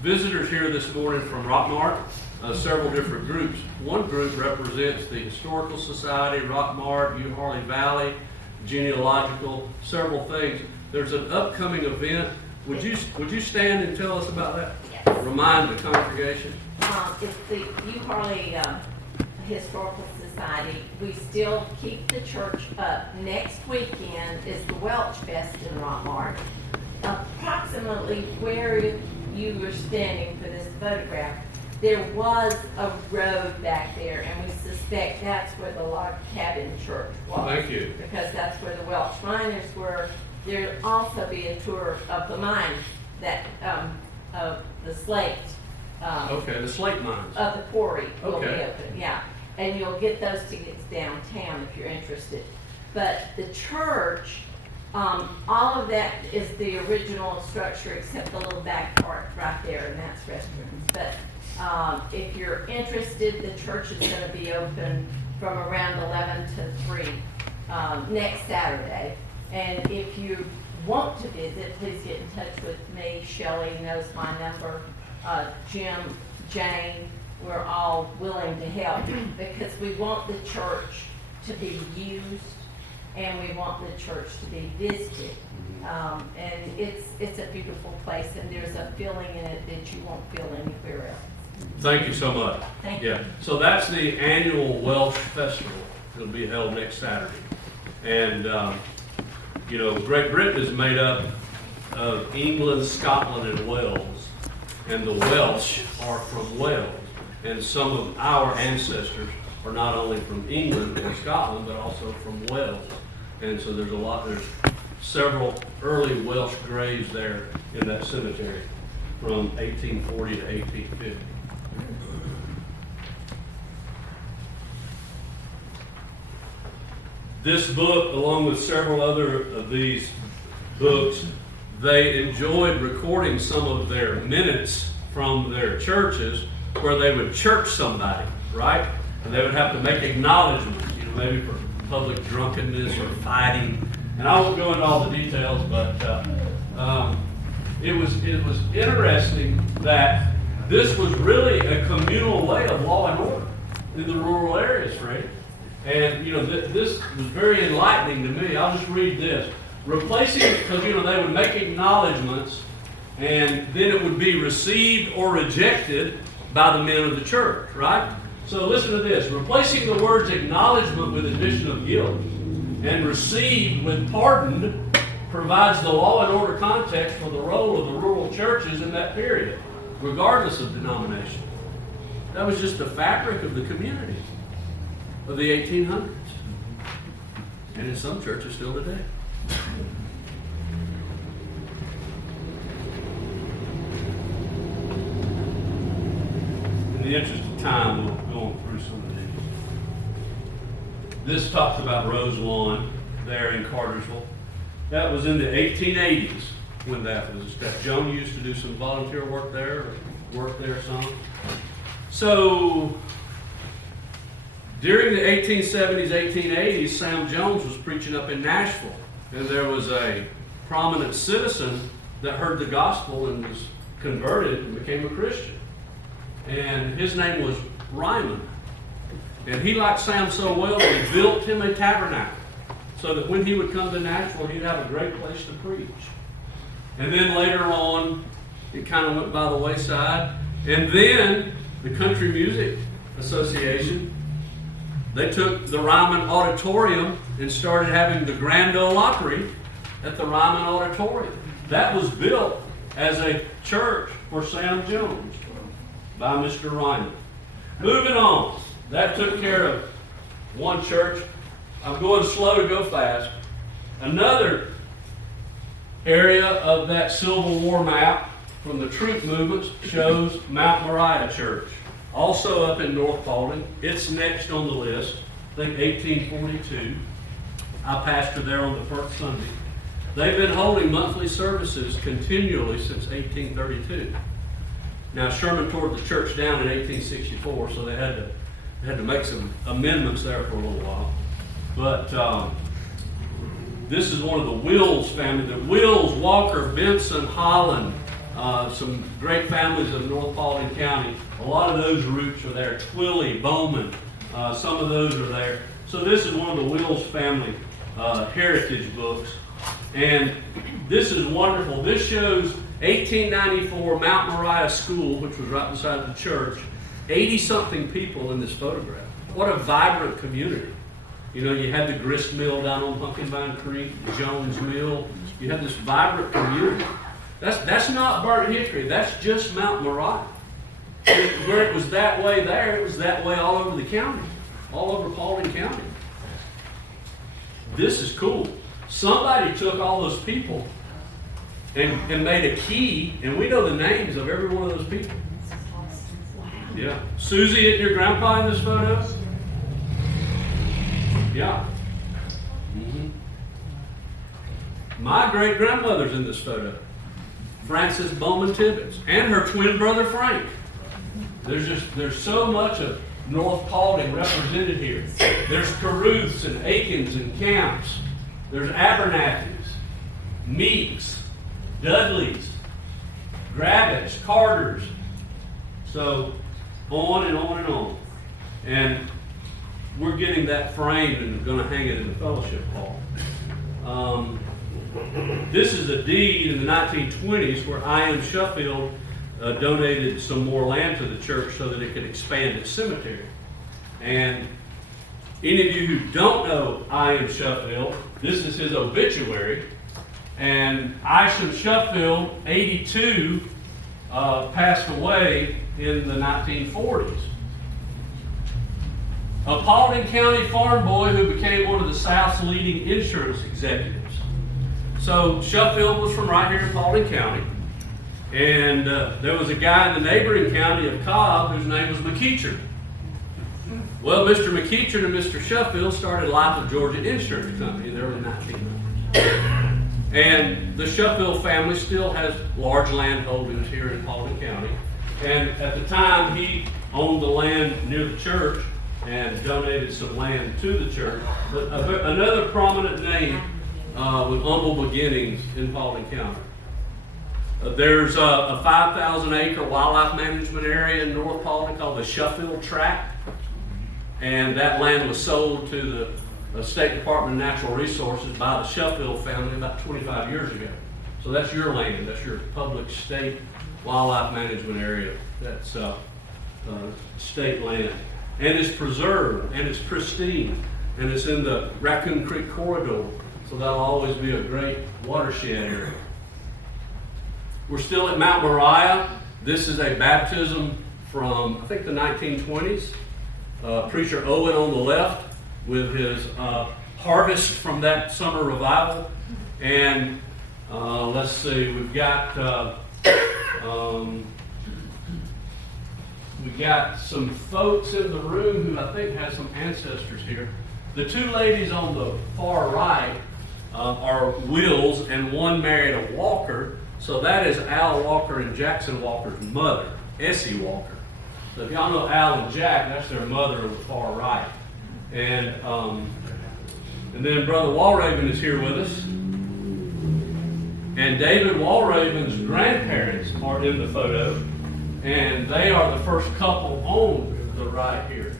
visitors here this morning from Rockmart, several different groups. One group represents the Historical Society, Rockmart, Harley Valley, Genealogical, several things. There's an upcoming event. Would you stand and tell us about that? Yes. Remind the congregation. It's the Harley Historical Society. We still keep the church up. Next weekend is the Welch Fest in Rockmart. Approximately where you were standing for this photograph, there was a road back there, and we suspect that's where the log cabin church was. Thank you. Because that's where the Welch miners were. There'll also be a tour of the mines that of the slate. Okay, the slate mines. Of the quarry will be Okay. open, yeah. And you'll get those tickets downtown if you're interested. But the church, all of that is the original structure except the little back part right there, and that's restrooms. But if you're interested, the church is going to be open from around 11 to 3 next Saturday. And if you want to visit, please get in touch with me. Shelley knows my number. Jim, Jane, we're all willing to help because we want the church to be used and we want the church to be visited. And it's a beautiful place, and there's a feeling in it that you won't feel anywhere else. Thank you so much. Thank you. Yeah, so that's the annual Welsh Festival. It'll be held next Saturday. And, you know, Great Britain is made up of England, Scotland, and Wales. And the Welsh are from Wales. And some of our ancestors are not only from England or Scotland, but also from Wales. And so there's several early Welsh graves there in that cemetery from 1840 to 1850. This book, along with several other of these books, they enjoyed recording some of their minutes from their churches where they would church somebody, right? And they would have to make acknowledgments, maybe for public drunkenness or fighting. And I won't go into all the details, but it was interesting that this was really a communal way of law and order in the rural areas, Fred. And this was very enlightening to me. I'll just read this. Replacing, because they would make acknowledgments, and then it would be received or rejected by the men of the church, right? So listen to this. Replacing the words acknowledgement with addition of guilt and received with pardoned provides the law and order context for the role of the rural churches in that period, regardless of denomination. That was just the fabric of the community of the 1800s. And in some churches still today. In the interest of time, we'll go through some of these. This talks about Rose Lawn there in Cartersville. That was in the 1880s when that was established. Joan used to do some volunteer work there, or work there some. So, during the 1870s, 1880s, Sam Jones was preaching up in Nashville. And there was a prominent citizen that heard the gospel and was converted and became a Christian. And his name was Ryman. And he liked Sam so well that he built him a tabernacle so that when he would come to Nashville, he'd have a great place to preach. And then later on, it kind of went by the wayside. And then the Country Music Association, they took the Ryman Auditorium and started having the Grand Ole Opry at the Ryman Auditorium. That was built as a church for Sam Jones by Mr. Ryman. Moving on, that took care of one church. I'm going slow to go fast. Another area of that Civil War map from the troop movements shows Mount Moriah Church, also up in North Paulding. It's next on the list. I think 1842. I pastored there on the first Sunday. They've been holding monthly services continually since 1832. Now Sherman tore the church down in 1864, so they had to make some amendments there for a little while. But this is one of the Wills family. The Wills, Walker, Benson, Holland, some great families of North Paulding County. A lot of those roots are there. Twilley, Bowman, some of those are there. So this is one of the Wills family heritage books. And this is wonderful. This shows 1894 Mount Moriah School, which was right beside the church. 80-something people in this photograph. What a vibrant community. You had the grist mill down on Pumpkin Creek, the Jones Mill. You had this vibrant community. That's not burnt hickory. That's just Mount Moriah. Where it was that way there, it was that way all over the county, all over Paulding County. This is cool. Somebody took all those people and made a key, and we know the names of every one of those people. Yeah. Susie, isn't your grandpa in this photo? Yeah. Mm-hmm. My great-grandmother's in this photo. Frances Bowman Tibbitts, and her twin brother Frank. There's so much of North Paulding represented here. There's Caruths and Aikens and Camps. There's Abernathy's, Meeks, Dudleys, Gravitts, Carters. So on and on and on. And we're getting that framed and going to hang it in the fellowship hall. This is a deed in the 1920s where I.M. Sheffield donated some more land to the church so that it could expand its cemetery. And any of you who don't know I.M. Sheffield, this is his obituary. And Isham Sheffield, 82, passed away in the 1940s. a Paulding County farm boy who became one of the South's leading insurance executives. So Sheffield was from right here in Paulding County. And there was a guy in the neighboring county of Cobb whose name was McEachern. Well, Mr. McEachern and Mr. Sheffield started Life of Georgia Insurance Company in the early 1900s. And the Sheffield family still has large land holdings here in Paulding County. And at the time, he owned the land near the church and donated some land to the church. But another prominent name with humble beginnings in Paulding County. There's a 5,000 acre wildlife management area in North Paulding called the Sheffield Tract. And that land was sold to the State Department of Natural Resources by the Sheffield family about 25 years ago. So that's your land, that's your public state wildlife management area. That's state land. And it's preserved, and it's pristine, and it's in the Raccoon Creek corridor. So that'll always be a great watershed area. We're still at Mount Moriah. This is a baptism from, I think, the 1920s. Preacher Owen on the left with his harvest from that summer revival. And let's see, we got some folks in the room who I think have some ancestors here. The two ladies on the far right are Wills, and one married a Walker. So that is Al Walker and Jackson Walker's mother, Essie Walker. So if y'all know Al and Jack, that's their mother on the far right. And then Brother Walraven is here with us. And David Walraven's grandparents are in the photo. And they are the first couple on the right here.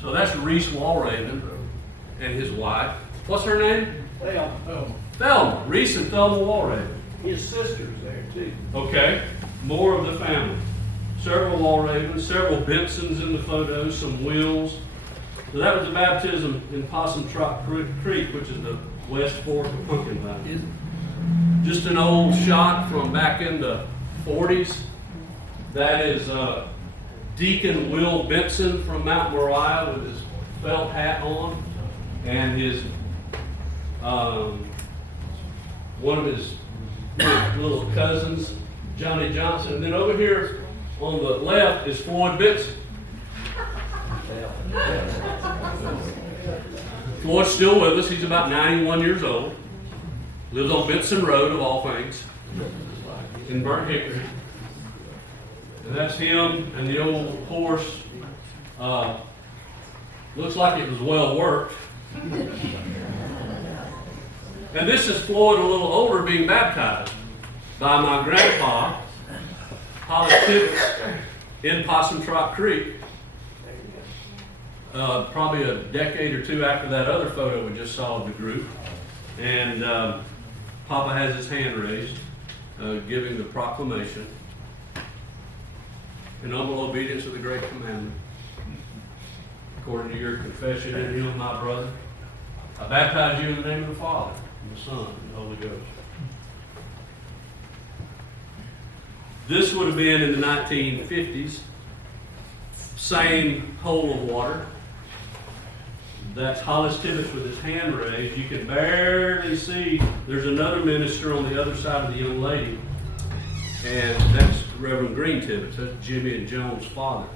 So that's Reese Walraven and his wife. What's her name? Thelma. Thelma. Reese and Thelma Walraven. His sister's there too. Okay, more of the family. Several Walravens, several Bensons in the photos, some Wills. So that was a baptism in Possum Trot Creek, which is the West Fork of Pumpkin Valley. Just an old shot from back in the 40s. That is Deacon Will Benson from Mount Moriah with his felt hat on, and his one of his little cousins, Johnny Johnson. And then over here on the left is Floyd Benson. Floyd's still with us. He's about 91 years old. Lives on Benson Road, of all things, in Burnt Hickory. And that's him and the old horse. Looks like it was well worked. And this is Floyd, a little older, being baptized by my grandpa, Todd Tibbitts, in Possum Trot Creek. Probably a decade or two after that other photo we just saw of the group. And Papa has his hand raised, giving the proclamation. In humble obedience to the great commandment, according to your confession in him, my brother, I baptize you in the name of the Father, and the Son, and the Holy Ghost. This would have been in the 1950s. Same hole of water. That's Hollis Tibbitts with his hand raised. You can barely see. There's another minister on the other side of the young lady. And that's Reverend Green Tibbitts. That's Jimmy and Joan's father.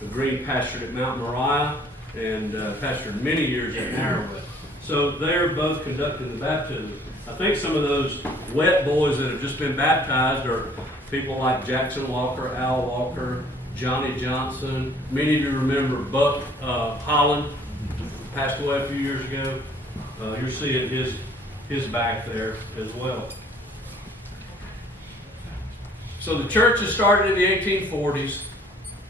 The Green pastored at Mount Moriah and pastored many years at Narroway. So they're both conducting the baptism. I think some of those wet boys that have just been baptized are people like Jackson Walker, Al Walker, Johnny Johnson. Many of you remember Buck Holland, passed away a few years ago. You're seeing his back there as well. So the church has started in the 1840s.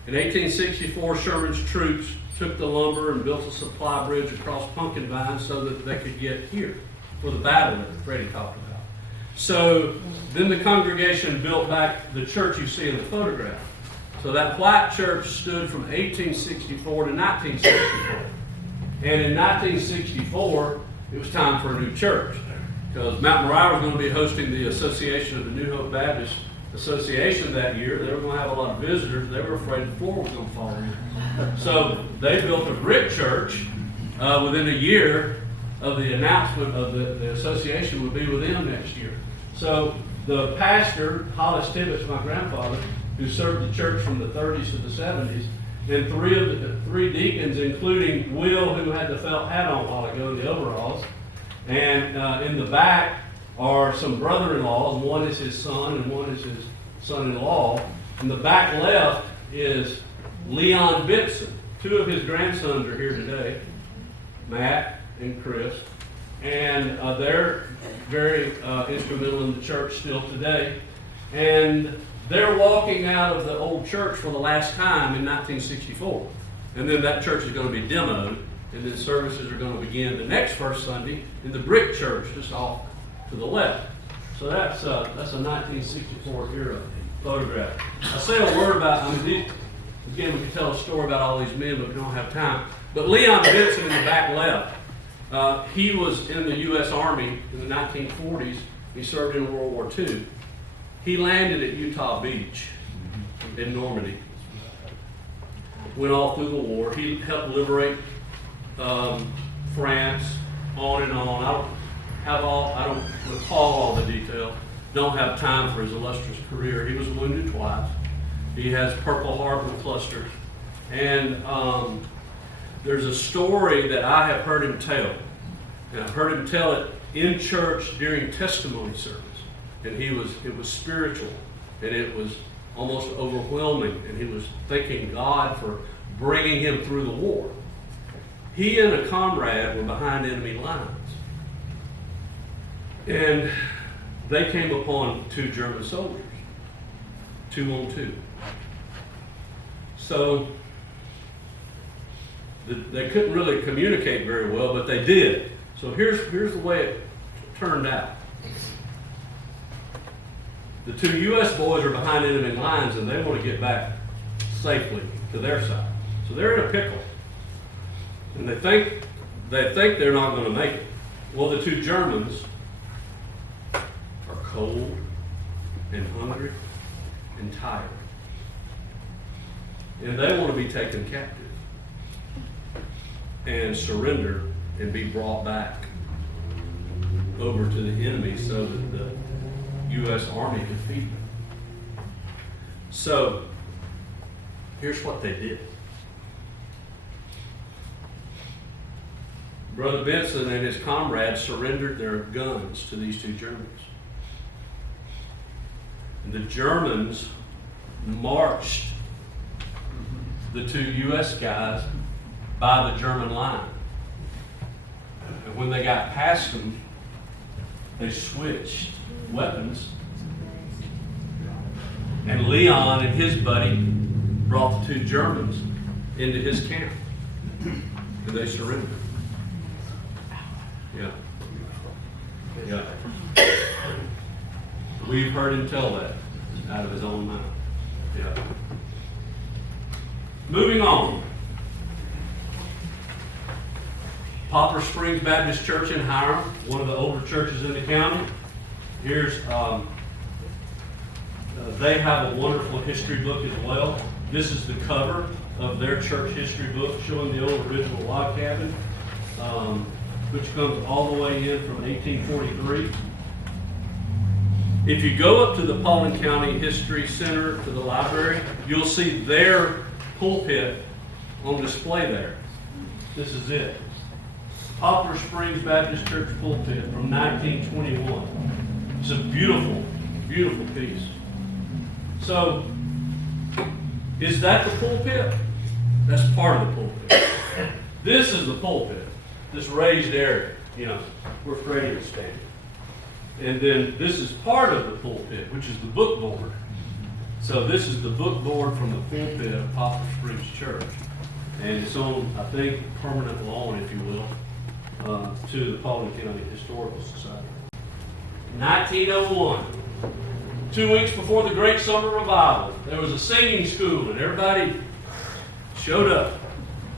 In 1864, Sherman's troops took the lumber and built a supply bridge across Pumpkin Vine so that they could get here for the battle that Freddie talked about. So then the congregation built back the church you see in the photograph. So that white church stood from 1864 to 1964. And in 1964, it was time for a new church because Mount Moriah was going to be hosting the Association of the New Hope Baptists association that year. They were going to have a lot of visitors. They were afraid the floor was going to fall in. So they built a brick church within a year of the announcement of the association would be with them next year. So the pastor, Todd Tibbitts, my grandfather, who served the church from the 30s to the 70s, and three deacons, including Will, who had the felt hat on a while ago, the overalls. And in the back are some brother-in-laws. One is his son and one is his son-in-law. In the back left is Leon Benson. Two of his grandsons are here today, Matt and Chris. And they're very instrumental in the church still today. And they're walking out of the old church for the last time in 1964. And then that church is going to be demoed, and then services are going to begin the next first Sunday in the brick church just off to the left. So that's a 1964 era photograph. I say a word about, again, we can tell a story about all these men, but we don't have time. But Leon Benson in the back left, he was in the U.S. Army in the 1940s. He served in World War II. He landed at Utah Beach in Normandy. Went all through the war. He helped liberate France, on and on. I don't recall all the detail. Don't have time for his illustrious career. He was wounded twice. He has Purple Heart with clusters. And there's a story that I have heard him tell. And I've heard him tell it in church during testimony service. And it was spiritual, and it was almost overwhelming, and he was thanking God for bringing him through the war. He and a comrade were behind enemy lines, and they came upon two German soldiers, 2 on 2. So they couldn't really communicate very well, but they did. So here's the way it turned out. The 2 U.S. boys are behind enemy lines, and they want to get back safely to their side. So they're in a pickle, and they think they're not going to make it. Well, the 2 Germans are cold and hungry and tired, and they want to be taken captive and surrender and be brought back over to the enemy so that the U.S. Army could feed them. So here's what they did. Brother Benson and his comrades surrendered their guns to these 2 Germans. And the Germans marched the 2 U.S. guys by the German line. And when they got past them, they switched weapons, and Leon and his buddy brought the 2 Germans into his camp, and they surrendered. Yeah. We've heard him tell that out of his own mouth. Yeah. Moving on. Poplar Springs Baptist Church in Hiram, one of the older churches in the county. Here's, they have a wonderful history book as well. This is the cover of their church history book showing the old original log cabin, which comes all the way in from 1843. If you go up to the Paulding County History Center, to the library, you'll see their pulpit on display there. This is it. Poplar Springs Baptist Church pulpit from 1921. It's a beautiful, beautiful piece. So, is that the pulpit? That's part of the pulpit. This is the pulpit, this raised area, where Freddie is standing. And then this is part of the pulpit, which is the book board. So this is the book board from the pulpit of Poplar Springs Church. And it's on, I think, permanent loan, if you will, to the Paulding County Historical Society. 1901, 2 weeks before the Great Summer Revival, there was a singing school, and everybody showed up.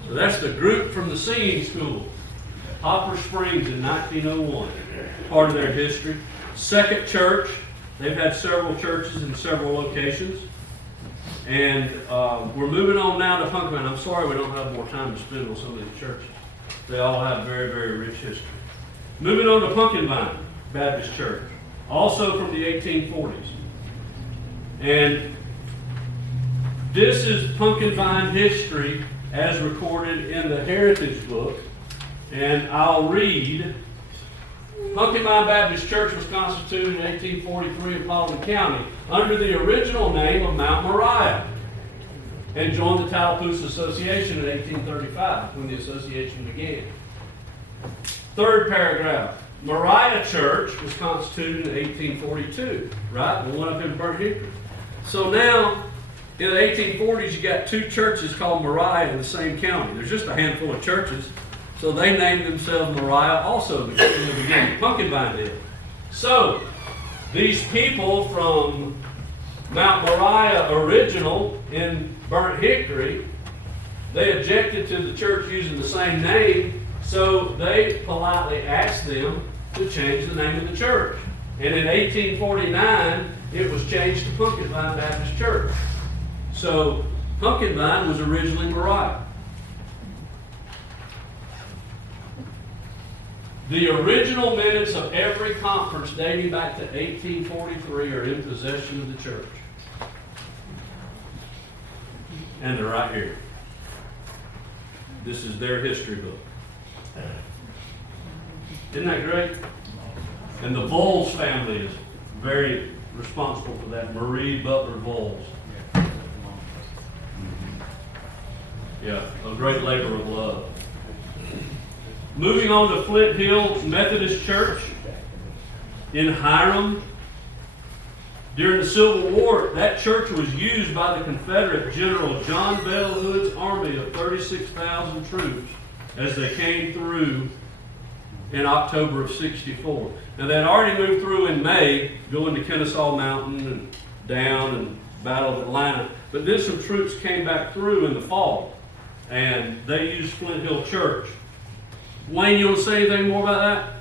So that's the group from the singing school. Poplar Springs in 1901, part of their history. Second church They've had several churches in several locations. And we're moving on now to Pumpkin Vine. I'm sorry we don't have more time to spend on some of these churches. They all have very, very rich history. Moving on to Pumpkin Vine Baptist Church, also from the 1840s. And this is Pumpkin Vine history as recorded in the Heritage Book. And I'll read. Pumpkin Vine Baptist Church was constituted in 1843 in Paulding County under the original name of Mount Moriah and joined the Tallapoosa Association in 1835 when the association began. Third paragraph. Moriah Church was constituted in 1842, right? The one up in Burnt Hickory. So now, in the 1840s, you got two churches called Moriah in the same county. There's just a handful of churches. So they named themselves Moriah also in the beginning. Pumpkin Vine did. So these people from Mount Moriah original in Burnt Hickory, they objected to the church using the same name, so they politely asked them to change the name of the church. And in 1849, it was changed to Pumpkin Vine Baptist Church. So Pumpkin Vine was originally Moriah. The original minutes of every conference dating back to 1843 are in possession of the church. And they're right here. This is their history book. Isn't that great? And the Bowles family is very responsible for that. Marie Butler Bowles. Yeah, a great labor of love. Moving on to Flint Hill Methodist Church in Hiram. During the Civil War, that church was used by the Confederate General John Bell Hood's army of 36,000 troops as they came through in October of '64. Now, they had already moved through in May, going to Kennesaw Mountain and down and Battle of Atlanta. But then some troops came back through in the fall, and they used Flint Hill Church. Wayne, you want to say anything more about that?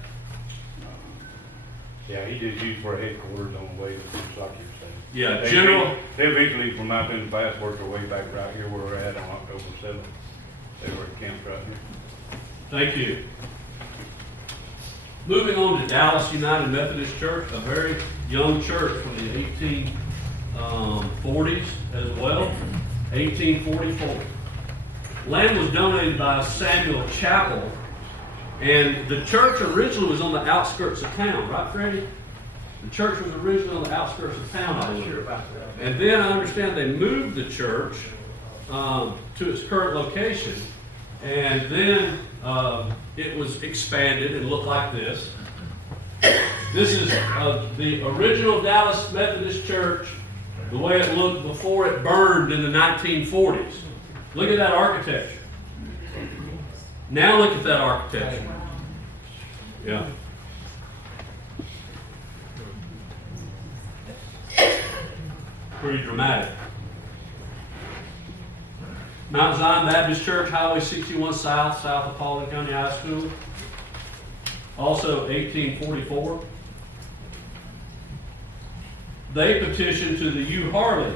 Yeah, he just used for headquarters on the way to the soccer stadium. Yeah, They General. They eventually, from out in the past, worked their way back right here where we're at on October 7th. They were camped right here. Thank you. Moving on to Dallas United Methodist Church, a very young church from the 1840s as well, 1844. Land was donated by Samuel Chapel, and the church originally was on the outskirts of town, right, Freddie? The church was originally on the outskirts of town, I I'm not sure believe. about that. And then I understand they moved the church to its current location. And then it was expanded and looked like this. This is the original Dallas Methodist Church, the way it looked before it burned in the 1940s. Look at that architecture. Now look at that architecture. Yeah. Pretty dramatic. Mount Zion Baptist Church, Highway 61 South, south of Paulding County High School. Also 1844. They petitioned to the U. Harley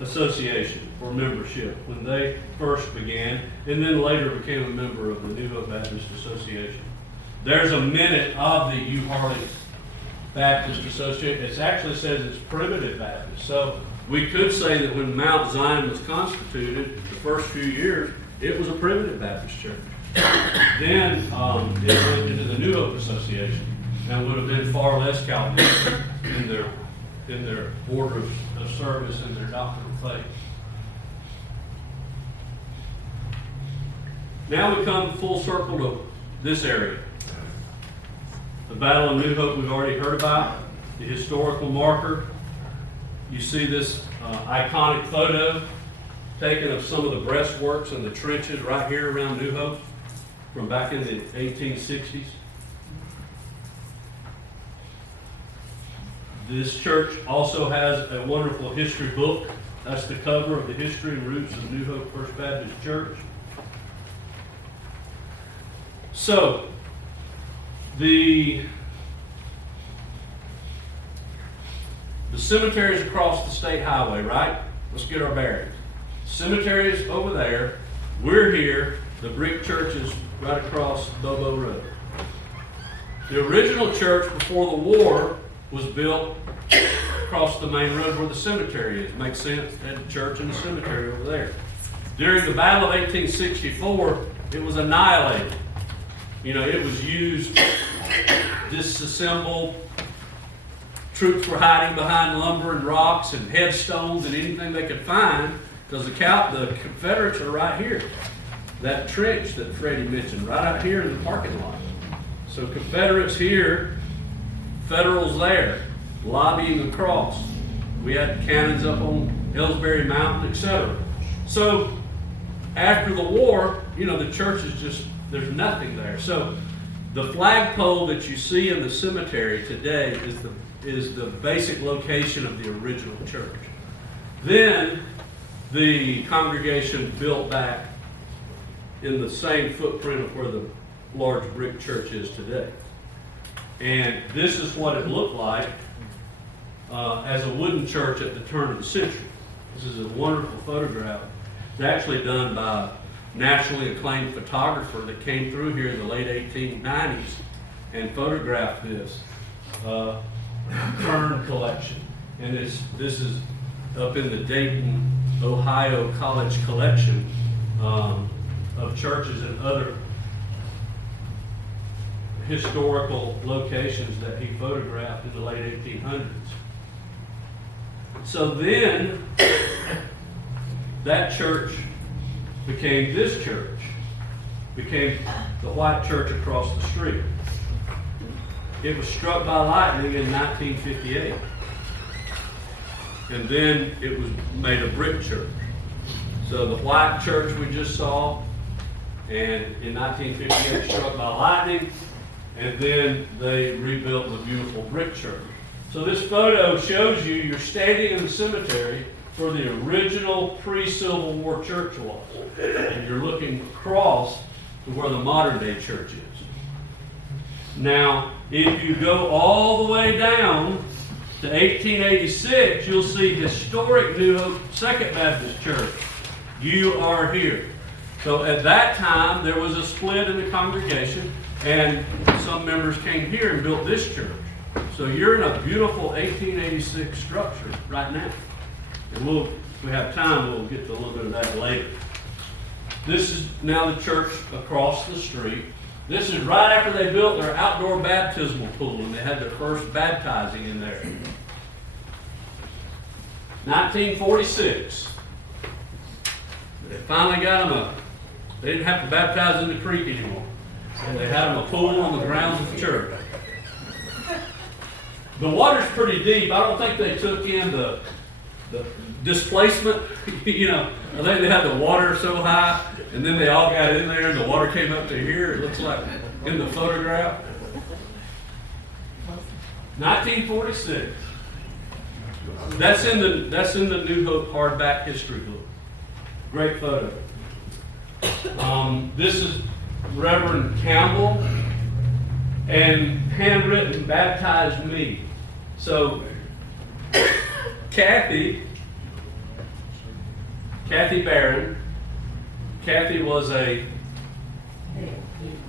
Association for membership when they first began, and then later became a member of the New Hope Baptist Association. There's a minute of the U. Harley Baptist Association. It actually says it's primitive Baptist. So we could say that when Mount Zion was constituted, the first few years, it was a primitive Baptist church. Then it went into the New Hope Association and would have been far less Calvinist in their order of service and their doctrine of faith. Now we come full circle to this area. The Battle of New Hope we've already heard about, the historical marker. You see this iconic photo taken of some of the breastworks and the trenches right here around New Hope from back in the 1860s. This church also has a wonderful history book. That's the cover of the history and roots of New Hope First Baptist Church. So, the The cemetery's across the state highway, right? Let's get our bearings. Cemetery's over there. We're here. The brick church is right across Bobo Road. The original church before the war was built across the main road where the cemetery is. Makes sense? They had the church and the cemetery over there. During the Battle of 1864, it was annihilated. You know, it was used, disassembled. Troops were hiding behind lumber and rocks and headstones and anything they could find, because the Confederates are right here. That trench that Freddie mentioned, right out here in the parking lot. So Confederates here, Federals there, lobbying across. We had cannons up on Ellsbury Mountain, etc. So after the war, you know, the church is just, there's nothing there. So the flagpole that you see in the cemetery today is the basic location of the original church. Then the congregation built back in the same footprint of where the large brick church is today. And this is what it looked like as a wooden church at the turn of the century. This is a wonderful photograph. It's actually done by a nationally acclaimed photographer that came through here in the late 1890s and photographed this Kern collection. And this is up in the Dayton, Ohio College collection of churches and other historical locations that he photographed in the late 1800s. So then, that church became this church, became the white church across the street. It was struck by lightning in 1958. And then it was made a brick church. So the white church we just saw, and in 1958 struck by lightning, and then they rebuilt the beautiful brick church. So this photo shows you you're standing in the cemetery where the original pre-Civil War church was. And you're looking across to where the modern day church is. Now, if you go all the way down to 1886, you'll see historic New Hope Second Baptist Church. You are here. So at that time, there was a split in the congregation, and some members came here and built this church. So you're in a beautiful 1886 structure right now. And if we have time, we'll get to a little bit of that later. This is now the church across the street. This is right after they built their outdoor baptismal pool, and they had their first baptizing in there. 1946. They finally got them they didn't have to baptize in the creek anymore. And they had them a pool on the grounds of the church. The water's pretty deep. I don't think they took in the displacement. You know, I think they had the water so high, and then they all got in there, and the water came up to here. It looks like in the photograph. 1946. That's in the New Hope hardback history book. Great photo. This is Reverend Campbell, and handwritten, baptized me. So Kathy Barron, Kathy was a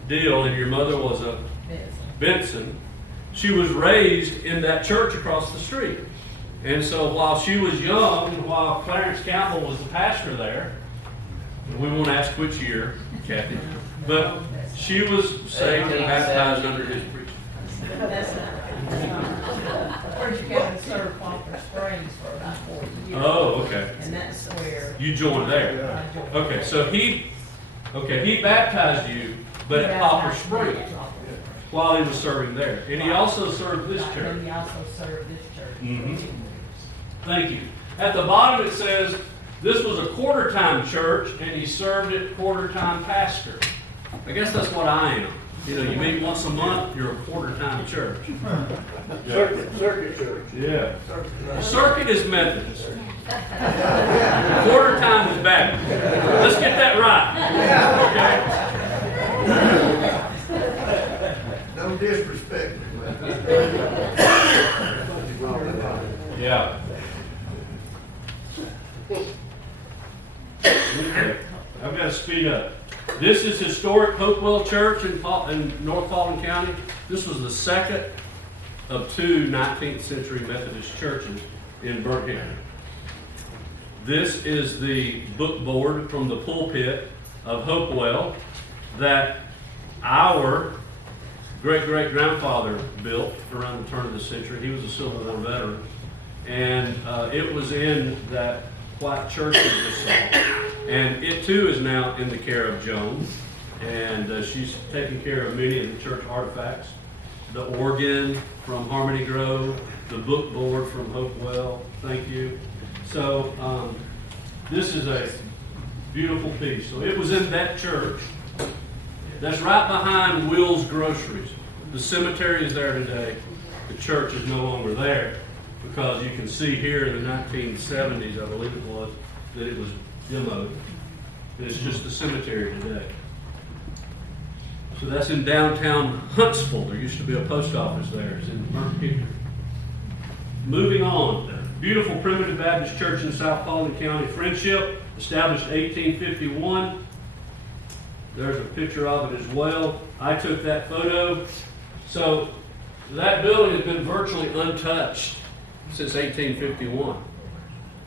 Deal, and your mother was a Benson. She was raised in that church across the street. And so while she was young, while Clarence Campbell was the pastor there, we won't ask which year, Kathy, but she was saved and baptized under his preaching. That's not. First, you got to serve Palmer Springs for about 40 years. Oh, okay. And that's where You joined there. I joined. Okay, so he baptized you, but at Poplar Springs while he was serving there. And he also served this And church. he also served this church. Mhm. Thank you. At the bottom it says, this was a quarter-time church, and he served it quarter-time pastor. I guess that's what I am. You know, you meet once a month, you're a quarter-time church. Circuit church. Yeah. Circuit is Methodist. Quarter-time is Baptist. Let's get that right. Okay? No disrespect. Yeah. Okay, I've got to speed up. This is historic Hopewell Church in North Paulding County. This was the second of two 19th century Methodist churches in Burnt County. This is the book board from the pulpit of Hopewell that our great-great-grandfather built around the turn of the century. He was a Civil War veteran. And it was in that white church that you saw. And it too is now in the care of Joan. And she's taking care of many of the church artifacts. The organ from Harmony Grove, the book board from Hopewell, thank you. So this is a beautiful piece. So it was in that church. That's right behind Will's Groceries. The cemetery is there today. The church is no longer there because you can see here in the 1970s, I believe it was, that it was demoed. And it's just the cemetery today. So that's in downtown Huntsville. There used to be a post office there. It's in Burnt County. Moving on. Beautiful Primitive Baptist Church in South Paulding County. Friendship, established 1851. There's a picture of it as well. I took that photo. So that building has been virtually untouched since 1851.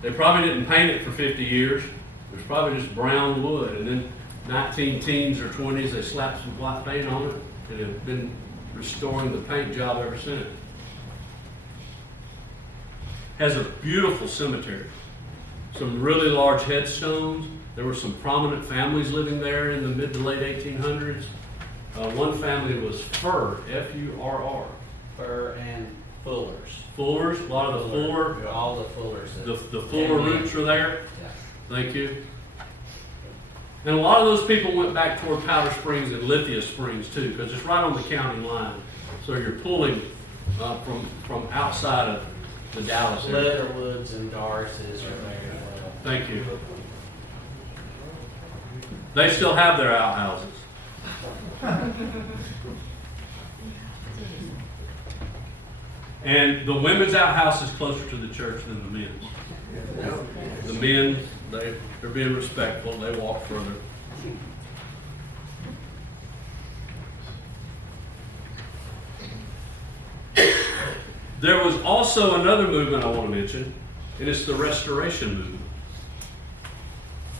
They probably didn't paint it for 50 years. It was probably just brown wood. And then 19-teens or 20s, they slapped some white paint on it and have been restoring the paint job ever since. Has a beautiful cemetery. Some really large headstones. There were some prominent families living there in the mid to late 1800s. One family was Furr, F-U-R-R. Furr and Fullers. Fullers, a lot of the Fuller. All the Fullers. The Fuller roots are there. Yeah. Thank you. And a lot of those people went back toward Powder Springs and Lithia Springs too, because it's right on the county line. So you're pulling from outside of the Dallas area. Leatherwoods and Darces are there as well. Thank you. They still have their outhouses. And the women's outhouse is closer to the church than the men's. The men, they're being respectful. They walk further. There was also another movement I want to mention, and it's the Restoration Movement.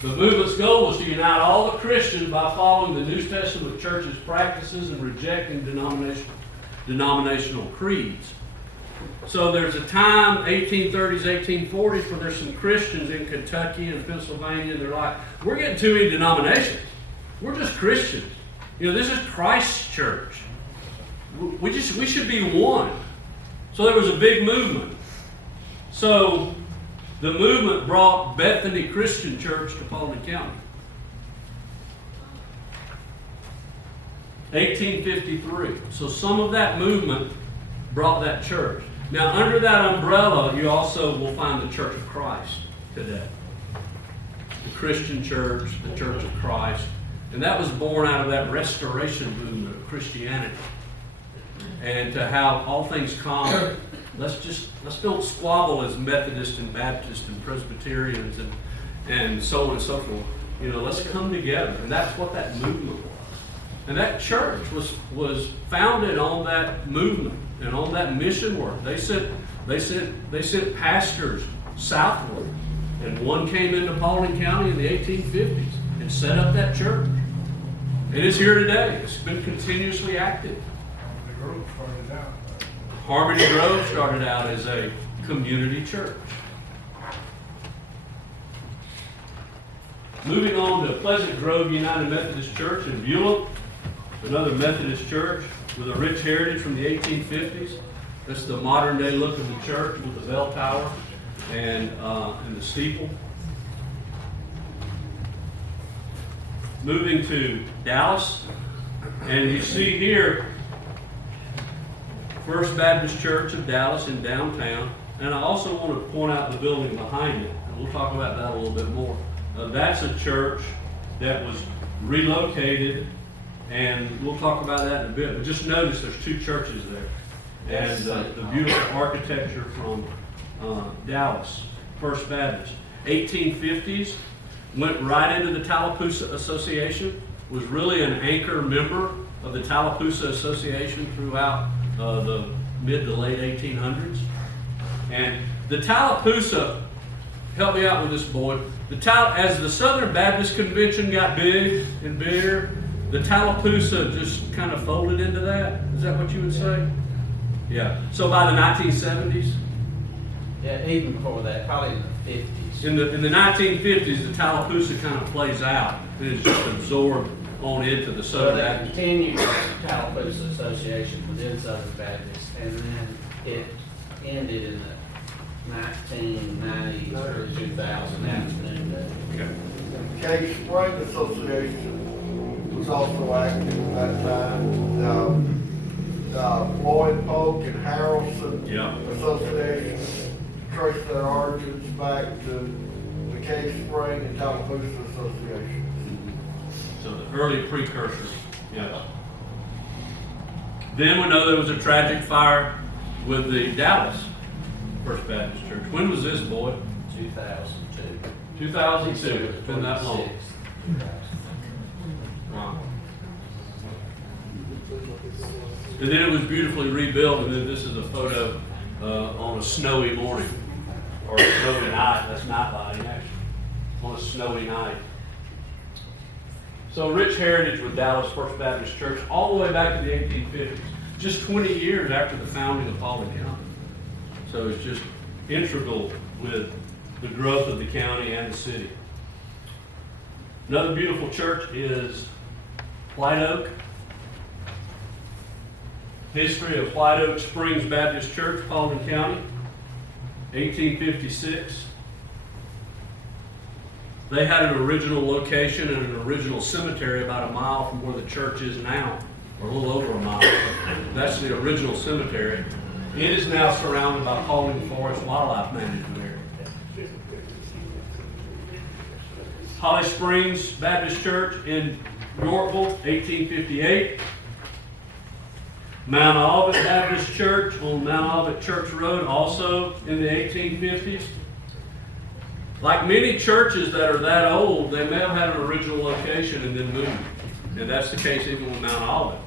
The movement's goal was to unite all the Christians by following the New Testament church's practices and rejecting denominational creeds. So there's a time, 1830s, 1840s, where there's some Christians in Kentucky and Pennsylvania, and they're like, we're getting too many denominations. We're just Christians. You know, this is Christ's church. We should be one. So there was a big movement. So the movement brought Bethany Christian Church to Paulding County. 1853. So some of that movement brought that church. Now, under that umbrella, you also will find the Church of Christ today. The Christian Church, the Church of Christ. And that was born out of that restoration movement of Christianity. And to have all things common. Let's don't squabble as Methodists and Baptists and Presbyterians and so on and so forth. You know, let's come together. And that's what that movement was. And that church was founded on that movement and on that mission work. They sent pastors southward, and one came into Paulding County in the 1850s and set up that church. And it's here today. It's been continuously active. Harmony Grove started out as a community church. Moving on to Pleasant Grove United Methodist Church in Beulah, another Methodist church with a rich heritage from the 1850s. That's the modern day look of the church with the bell tower and the steeple. Moving to Dallas, and you see here First Baptist Church of Dallas in downtown. And I also want to point out the building behind it, and we'll talk about that a little bit more. That's a church that was relocated, and we'll talk about that in a bit. But just notice there's two churches there. And the beautiful architecture from Dallas, First Baptist. 1850s, went right into the Tallapoosa Association, was really an anchor member of the Tallapoosa Association throughout the mid to late 1800s. And the Tallapoosa, help me out with this, boy, as the Southern Baptist Convention got big and bigger, the Tallapoosa just kind of folded into that. Is that what you would say? Yeah. So by the 1970s? Yeah, even before that, probably in the 50s. In the 1950s, the Tallapoosa kind of plays out. It is just absorbed on into the So Southern they Baptist. continued the Tallapoosa Association within Southern Baptist, and then it ended in the 1990s or 2000 afternoon day. Okay. Case Spring Association was also active at that time. Floyd Polk and Harrelson Yeah. Association traced their origins back to the Case Spring and Tallapoosa Association. So the early precursors. Yeah. Then we know there was a tragic fire with the Dallas First Baptist Church. When was this, boy? 2002. 2002. It's been that long. Wow. And then it was beautifully rebuilt, and then this is a photo on a snowy morning, or a snowy night. That's night lighting, actually, on a snowy night. So rich heritage with Dallas First Baptist Church all the way back to the 1850s, just 20 years after the founding of Paulding County. So it's just integral with the growth of the county and the city. Another beautiful church is White Oak. History of White Oak Springs Baptist Church, Paulding County, 1856. They had an original location and an original cemetery about a mile from where the church is now, or a little over a mile. That's the original cemetery. It is now surrounded by Paulding Forest Wildlife Management Area. Holly Springs Baptist Church in Yorkville, 1858. Mount Olivet Baptist Church on Mount Olivet Church Road, also in the 1850s. Like many churches that are that old, they may have had an original location and then moved. And that's the case even with Mount Olivet.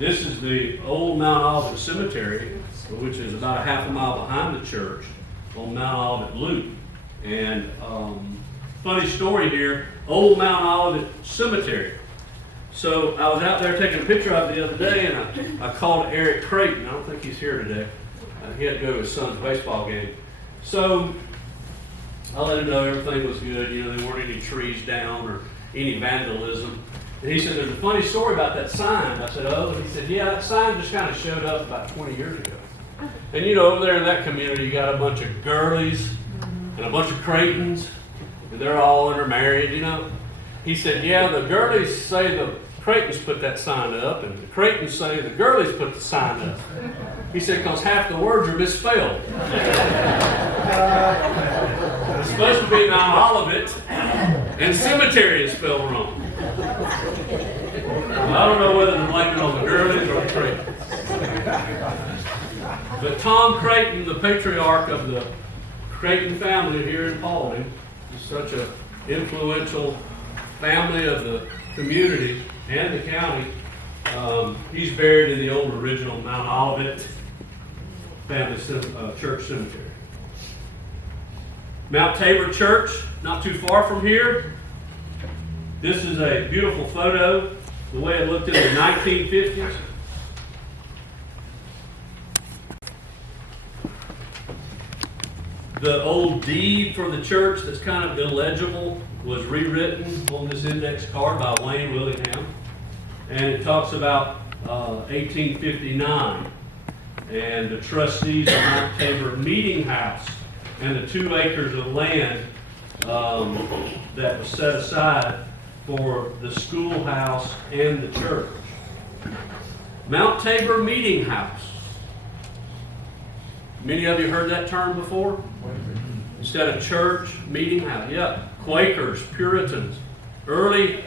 This is the old Mount Olivet Cemetery, which is about a half a mile behind the church on Mount Olivet Loop. And funny story here, old Mount Olivet Cemetery. So I was out there taking a picture of it the other day, and I called Eric Creighton. I don't think he's here today. He had to go to his son's baseball game. So I let him know everything was good. You know, there weren't any trees down or any vandalism. And he said, there's a funny story about that sign. I said, oh, and he said, yeah, that sign just kind of showed up about 20 years ago. And you know, over there in that community, you got a bunch of Gurleys and a bunch of Creightons, and they're all intermarried, you know. He said, yeah, the Gurleys say the Creightons put that sign up, and the Creightons say the Gurleys put the sign up. He said, because half the words are misspelled. It's supposed to be Mount Olivet, and cemetery is spelled wrong. I don't know whether to blame it on the Gurleys or the Creightons. But Tom Creighton, the patriarch of the Creighton family here in Paulding, is such an influential family of the community and the county. He's buried in the old original Mount Olivet family church cemetery. Mount Tabor Church, not too far from here. This is a beautiful photo, the way it looked in the 1950s. The old deed for the church that's kind of illegible was rewritten on this index card by Wayne Willingham. And it talks about 1859 and the trustees of Mount Tabor Meeting House and the 2 acres of land that was set aside for the schoolhouse and the church. Mount Tabor Meeting House. Many of you heard that term before? Instead of church, meeting house. Yeah, Quakers, Puritans, early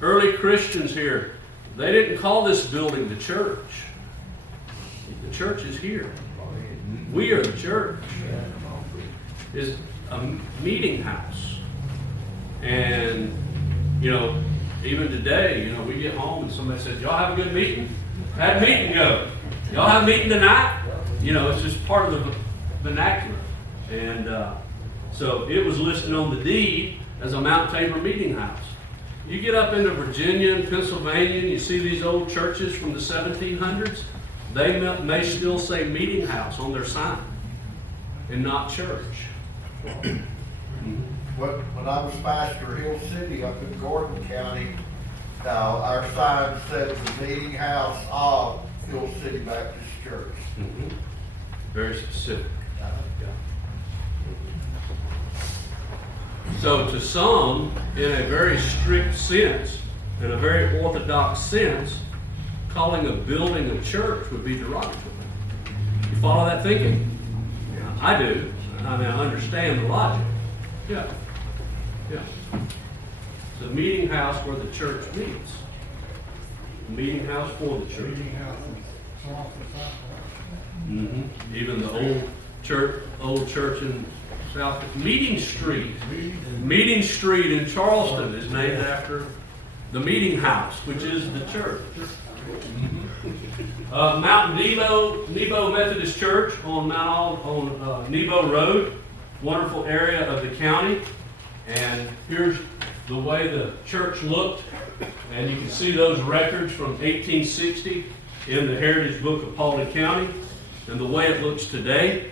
Christians here. They didn't call this building the church. The church is here. We are the church. is a meeting house. And, you know, even today, you know, we get home and somebody says, y'all have a good meeting? How'd the meeting go? Y'all have a meeting tonight? You know, it's just part of the vernacular. And so it was listed on the deed as a Mount Tabor meeting house. You get up into Virginia and Pennsylvania and you see these old churches from the 1700s, they may still say meeting house on their sign and not church. When I was pastor of Hill City up in Gordon County, our sign said the meeting house of Hill City Baptist Church. Very specific. Yeah. So to some, in a very strict sense, in a very orthodox sense, calling a building a church would be derogatory. You follow that thinking? I do. I mean, I understand the logic. Yeah. Yeah. It's a meeting house where the church meets. A meeting house for the church. Even the old church in South Meeting Street in Charleston is named after the meeting house, which is the church. Mount Nebo Methodist Church on Nebo Road, wonderful area of the county. And here's the way the church looked, and you can see those records from 1860 in the Heritage Book of Paulding County, and the way it looks today,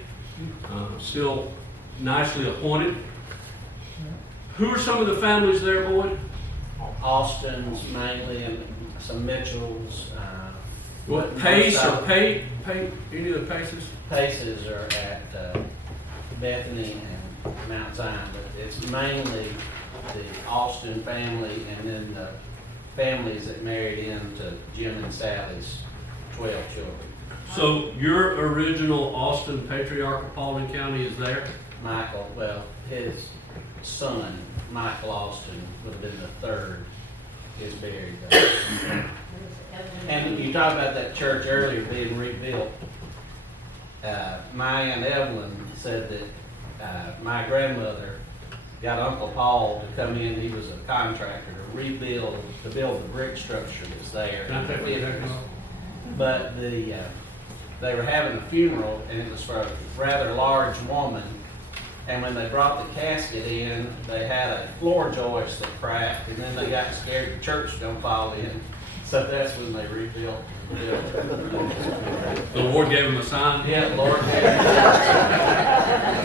still nicely appointed. Who are some of the families there, Boyd? Austin's mainly, and some Mitchells. What, Pace or Pate? Any of the Paces? Paces are at Bethany and Mount Zion, but it's mainly the Austin family and then the families that married into Jim and Sally's 12 children. So your original Austin Patriarch of Paulding County is there? Michael, well, his son, Michael Austin, would have been the third, is buried there. And you talked about that church earlier being rebuilt. My Aunt Evelyn said that my grandmother got Uncle Paul to come in, he was a contractor, to build the brick structure that's there. Can I take one there? But they were having a funeral, and it was for a rather large woman. And when they brought the casket in, they had a floor joist that cracked, and then they got scared the church was gonna fall in. So that's when they rebuilt the building. The Lord gave him a sign? Yeah, Lord.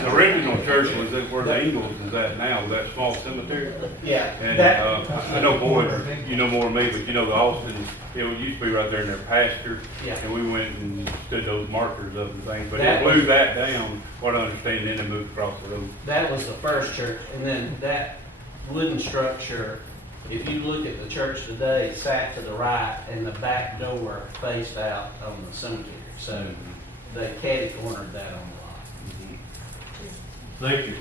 The original church was at where the Eagles is at now, that small cemetery. Yeah. And I know Boyd, you know more than me, but you know the Austin, it used to be right there in their pasture. Yeah. And we went and stood those markers up and things, but That they was- blew that down, what I understand, then they moved across the road. That was the first church, and then that wooden structure, if you look at the church today, it sat to the right, and the back door faced out on the cemetery. So they catty-cornered that on the lot. Thank you.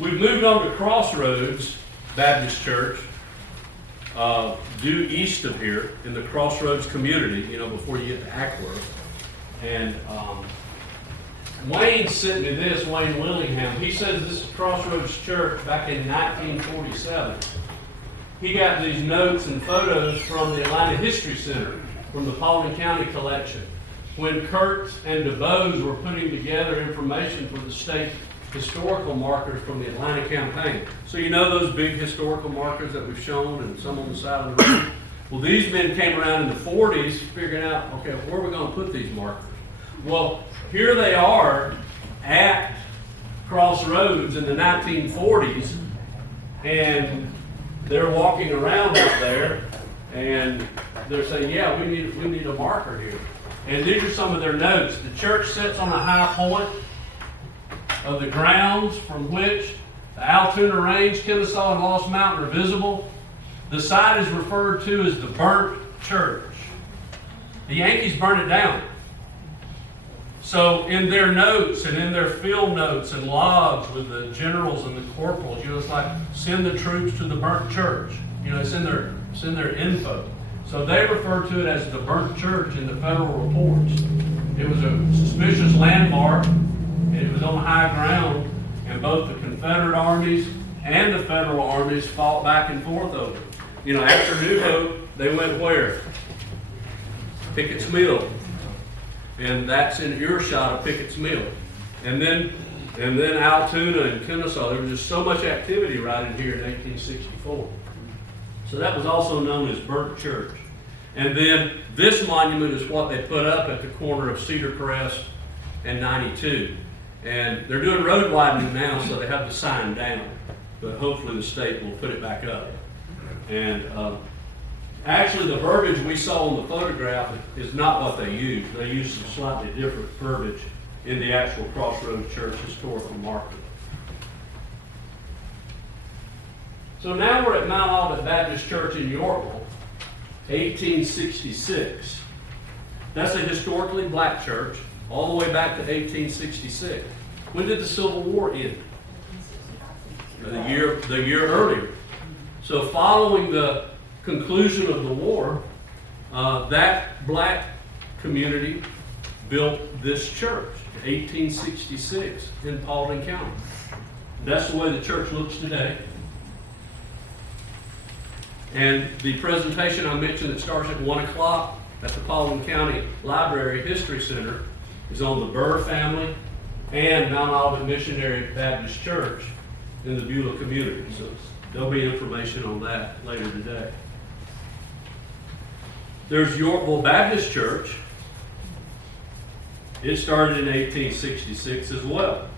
We've moved on to Crossroads Baptist Church, due east of here in the Crossroads community, you know, before you get to Ackworth. And Wayne sent me this, Wayne Willingham. He says this is Crossroads Church back in 1947. He got these notes and photos from the Atlanta History Center, from the Paulding County collection, when Kurtz and DuBose were putting together information for the state historical markers from the Atlanta campaign. So you know those big historical markers that we've shown and some on the side of the road? Well, these men came around in the 40s figuring out, okay, where are we going to put these markers? Well, here they are at Crossroads in the 1940s, and they're walking around out there, and they're saying, yeah, we need a marker here. And these are some of their notes. The church sits on a high point of the grounds from which the Altoona Range, Kennesaw, and Lost Mountain are visible. The site is referred to as the burnt church. The Yankees burned it down. So in their notes and in their field notes and logs with the generals and the corporals, you know, it's like send the troops to the burnt church. You know, it's in their info. So they refer to it as the burnt church in the federal reports. It was a suspicious landmark. It was on high ground, and both the Confederate armies and the Federal armies fought back and forth over it. You know, after New Hope, they went where? Pickett's Mill. And that's in earshot of Pickett's Mill. And then Altoona and Kennesaw, there was just so much activity right in here in 1864. So that was also known as Burnt Church. And then this monument is what they put up at the corner of Cedar Crest and 92. And they're doing road widening now, so they have the sign down. But hopefully the state will put it back up. And actually the verbiage we saw on the photograph is not what they used. They used some slightly different verbiage in the actual Crossroads Church historical marker. So now we're at Mount Olivet Baptist Church in Yorkville, 1866. That's a historically black church all the way back to 1866. When did the Civil War end? The year earlier. So following the conclusion of the war, that black community built this church, 1866, in Paulding County. That's the way the church looks today. And the presentation I mentioned that starts at 1 o'clock at the Paulding County Library History Center is on the Burr family and Mount Olivet Missionary Baptist Church in the Beulah community. So there'll be information on that later today. There's Yorkville Baptist Church. It started in 1866 as well.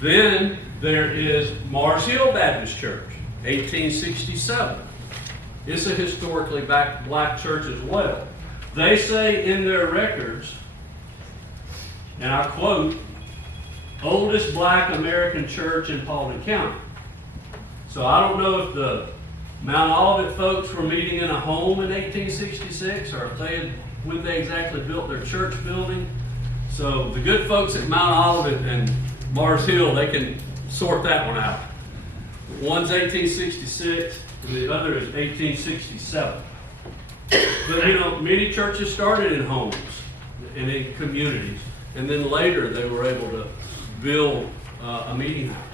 Then there is Mars Hill Baptist Church, 1867. It's a historically black church as well. They say in their records, and I quote, oldest black American church in Paulding County. So I don't know if the Mount Olivet folks were meeting in a home in 1866 or if when they exactly built their church building. So the good folks at Mount Olivet and Mars Hill, they can sort that one out. One's 1866 and the other is 1867. But you know, many churches started in homes and in communities, and then later they were able to build a meeting house.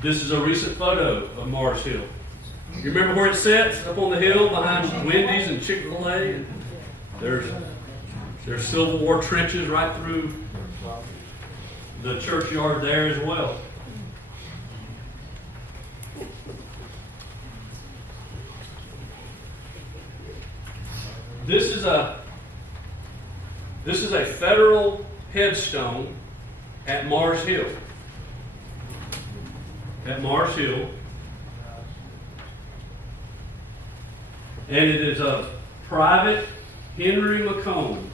This is a recent photo of Mars Hill. You remember where it sits? Up on the hill behind Wendy's and Chick-fil-A. And there's Civil War trenches right through the churchyard there as well. This is a federal headstone at Mars Hill. At Mars Hill. And it is a Private Henry McCombs.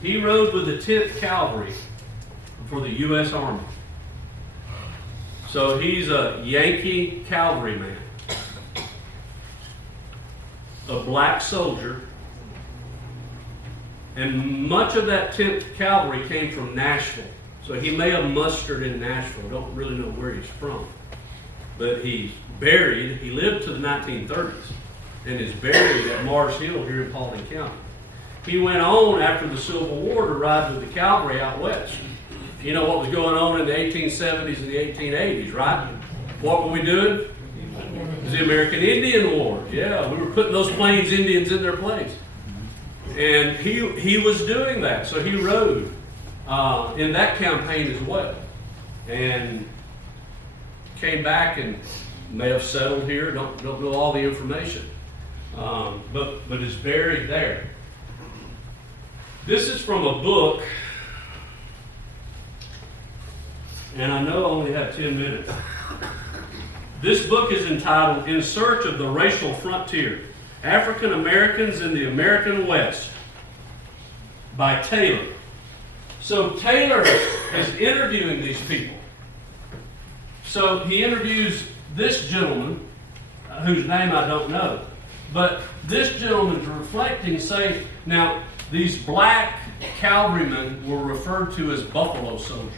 He rode with the 10th Cavalry for the U.S. Army. So he's a Yankee cavalryman. A black soldier. And much of that 10th Cavalry came from Nashville. So he may have mustered in Nashville. Don't really know where he's from. But he's buried, he lived to the 1930s, and is buried at Mars Hill here in Paulding County. He went on after the Civil War to ride with the cavalry out west. You know what was going on in the 1870s and the 1880s, right? What were we doing? It was the American Indian War. Yeah, we were putting those Plains Indians in their place. And he was doing that, so he rode in that campaign as well. And came back and may have settled here. Don't know all the information, but is buried there. This is from a book, and I know I only have 10 minutes. This book is entitled "In Search of the Racial Frontier: African Americans in the American West" by Taylor. So Taylor is interviewing these people. So he interviews this gentleman, whose name I don't know, but this gentleman's reflecting, saying, now these black cavalrymen were referred to as buffalo soldiers.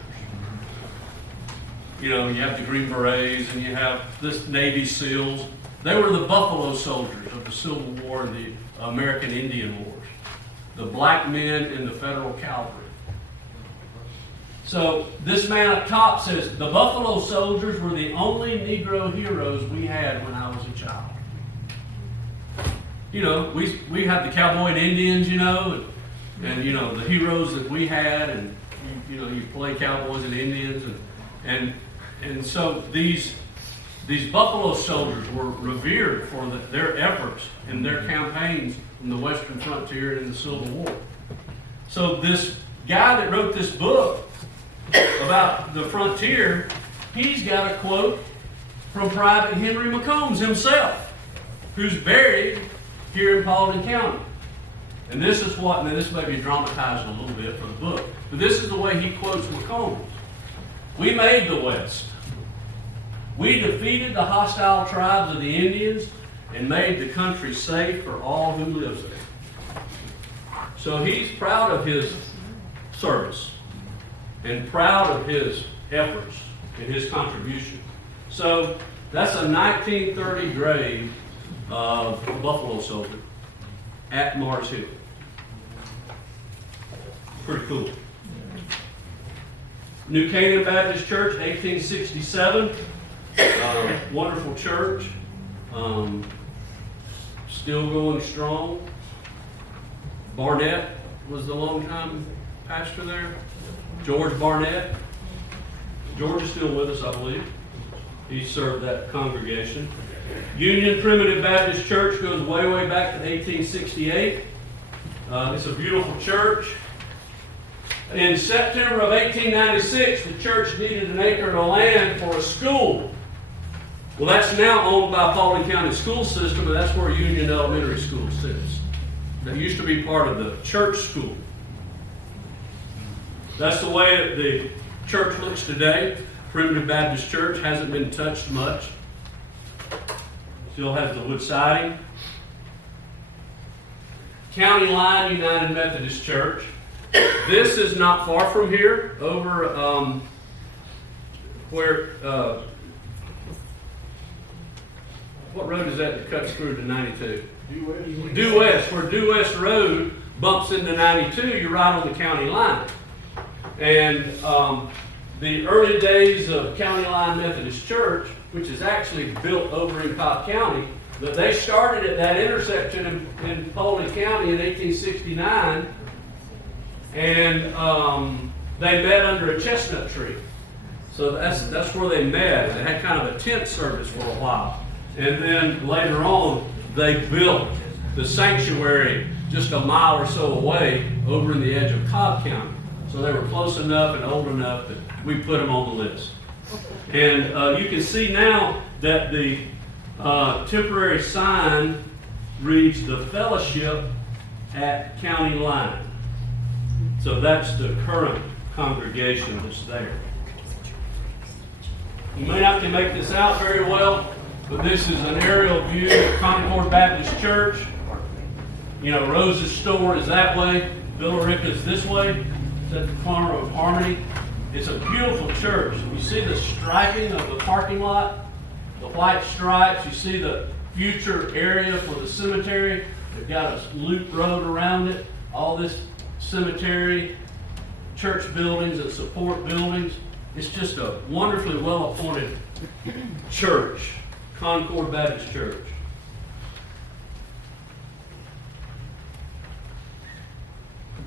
You know, you have the Green Berets and you have this Navy SEALs. They were the buffalo soldiers of the Civil War and the American Indian Wars. The black men in the Federal Cavalry. So this man up top says, the Buffalo Soldiers were the only Negro heroes we had when I was a child. You know, we had the cowboy and Indians, you know, and you know, the heroes that we had, and you know, you play cowboys and Indians, and so these Buffalo Soldiers were revered for their efforts and their campaigns in the Western frontier and in the Civil War. So this guy that wrote this book about the frontier, he's got a quote from Private Henry McCombs himself, who's buried here in Paulding County. And this is what, and this may be dramatized a little bit for the book, but this is the way he quotes McCombs. We made the West. We defeated the hostile tribes of the Indians and made the country safe for all who lives there. So he's proud of his service and proud of his efforts and his contribution. So that's a 1930 grave of a Buffalo Soldier at Mars Hill. Pretty cool. New Canaan Baptist Church, 1867. Wonderful church. Still going strong. Barnett was the longtime pastor there. George Barnett. George is still with us, I believe. He served that congregation. Union Primitive Baptist Church goes way, way back to 1868. It's a beautiful church. In September of 1896, the church needed an acre of land for a school. Well, that's now owned by Paulding County School System, and that's where Union Elementary School sits. That used to be part of the church school. That's the way that the church looks today. Primitive Baptist Church hasn't been touched much. Still has the wood siding. County Line United Methodist Church. This is not far from here, over where, what road is that cuts through to 92? Due West. Where Due West Road bumps into 92, you're right on the county line. And the early days of County Line Methodist Church, which is actually built over in Cobb County, but they started at that intersection in Paulding County in 1869, and they met under a chestnut tree. So that's where they met. They had kind of a tent service for a while. And then later on, they built the sanctuary just a mile or so away over in the edge of Cobb County. So they were close enough and old enough that we put them on the list. And you can see now that the temporary sign reads the Fellowship at County Line. So that's the current congregation that's there. You may not can make this out very well, but this is an aerial view of Concord Baptist Church. You know, Rose's store is that way. Billerica's this way. It's at the corner of Harmony. It's a beautiful church. You see the striping of the parking lot, the white stripes. You see the future area for the cemetery. They've got a loop road around it. All this cemetery, church buildings and support buildings. It's just a wonderfully well-appointed church, Concord Baptist Church.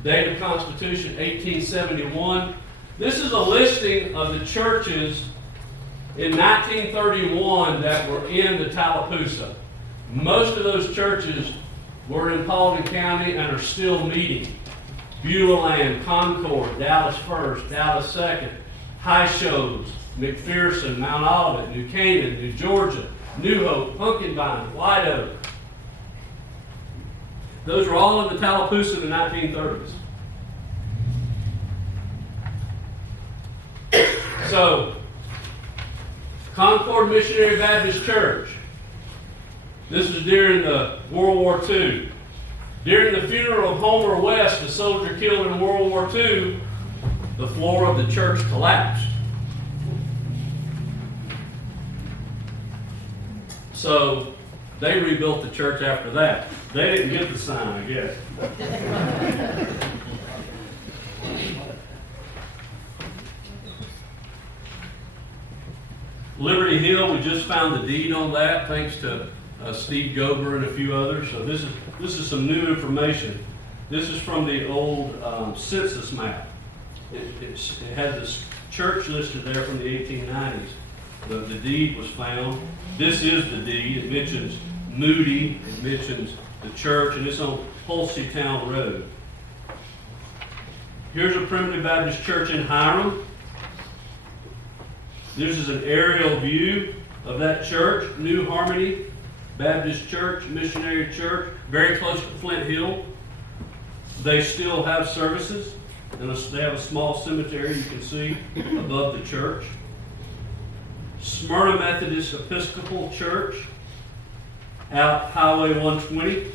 Date of Constitution, 1871. This is a listing of the churches in 1931 that were in the Tallapoosa. Most of those churches were in Paulding County and are still meeting. Beulah Land, Concord, Dallas First, Dallas Second, High Shows, McPherson, Mount Olivet, New Canaan, New Georgia, New Hope, Pumpkin Vine, White Oak. Those were all in the Tallapoosa in the 1930s. So, Concord Missionary Baptist Church. This was during the World War II. During the funeral of Homer West, a soldier killed in World War II, the floor of the church collapsed. So they rebuilt the church after that. They didn't get the sign, I guess. Liberty Hill, we just found the deed on that, thanks to Steve Gober and a few others. So this is some new information. This is from the old census map. It had this church listed there from the 1890s. The deed was found. This is the deed. It mentions Moody, it mentions the church, and it's on Holsey Town Road. Here's a Primitive Baptist church in Hiram. This is an aerial view of that church, New Harmony Baptist Church, Missionary Church, very close to Flint Hill. They still have services, and they have a small cemetery you can see above the church. Smyrna Methodist Episcopal Church, out Highway 120.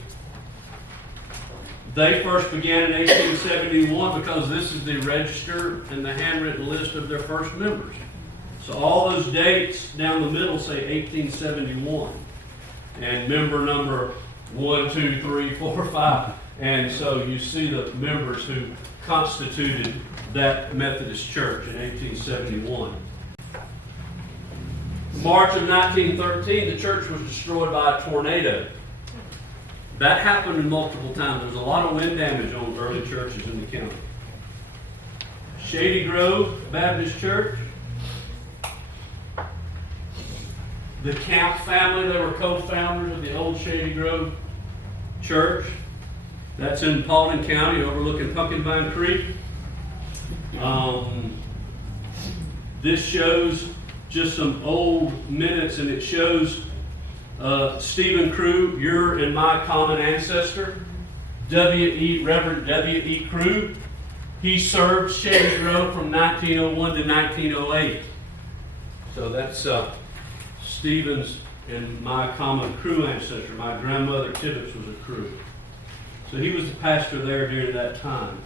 They first began in 1871 because this is the register and the handwritten list of their first members. So all those dates down the middle say 1871. And member number 1, 2, 3, 4, 5. And so you see the members who constituted that Methodist church in 1871. March of 1913, the church was destroyed by a tornado. That happened multiple times. There's a lot of wind damage on early churches in the county. Shady Grove Baptist Church. The Camp family, they were co-founders of the old Shady Grove Church. That's in Paulding County, overlooking Pumpkin Vine Creek. This shows just some old minutes, and it shows Stephen Crew, your and my common ancestor, Reverend W.E. Crew. He served Shady Grove from 1901 to 1908. So that's Stephen's and my common Crew ancestor. My grandmother Tibbitts was a Crew. So he was the pastor there during that time.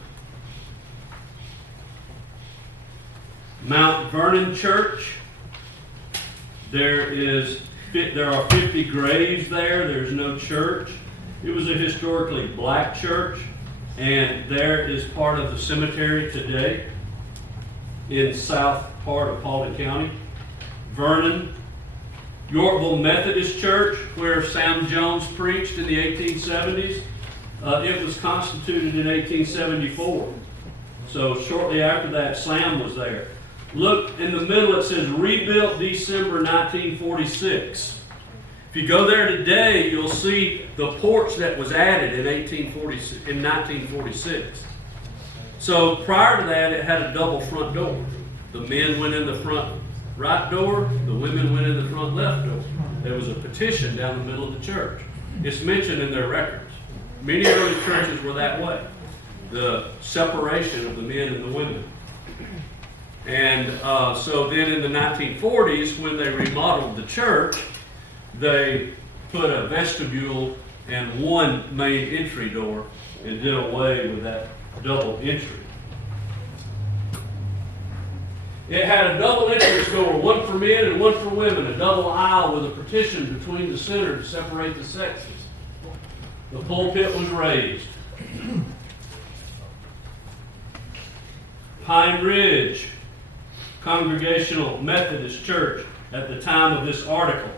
Mount Vernon Church. There are 50 graves there. There's no church. It was a historically black church, and there is part of the cemetery today in south part of Paulding County. Vernon. Yorkville Methodist Church, where Sam Jones preached in the 1870s. It was constituted in 1874. So shortly after that, Sam was there. Look, in the middle it says rebuilt December 1946. If you go there today, you'll see the porch that was added in 1946. So prior to that, it had a double front door. The men went in the front right door, the women went in the front left door. There was a petition down the middle of the church. It's mentioned in their records. Many early churches were that way. The separation of the men and the women. And so then in the 1940s, when they remodeled the church, they put a vestibule and one main entry door and did away with that double entry. It had a double entrance door, one for men and one for women, a double aisle with a partition between the center to separate the sexes. The pulpit was raised. Pine Ridge Congregational Methodist Church at the time of this article.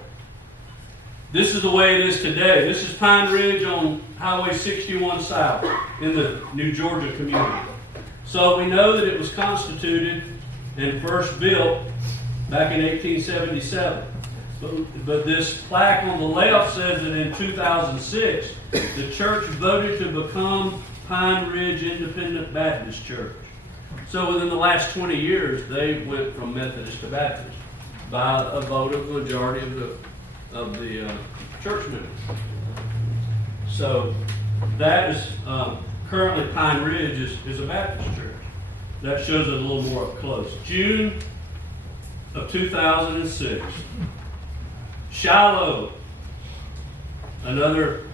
This is the way it is today. This is Pine Ridge on Highway 61 South in the New Georgia community. So we know that it was constituted and first built back in 1877. But this plaque on the left says that in 2006, the church voted to become Pine Ridge Independent Baptist Church. So within the last 20 years, they went from Methodist to Baptist by a vote of the majority of the church members. So that is currently Pine Ridge is a Baptist church. That shows it a little more up close. June of 2006. Shiloh, another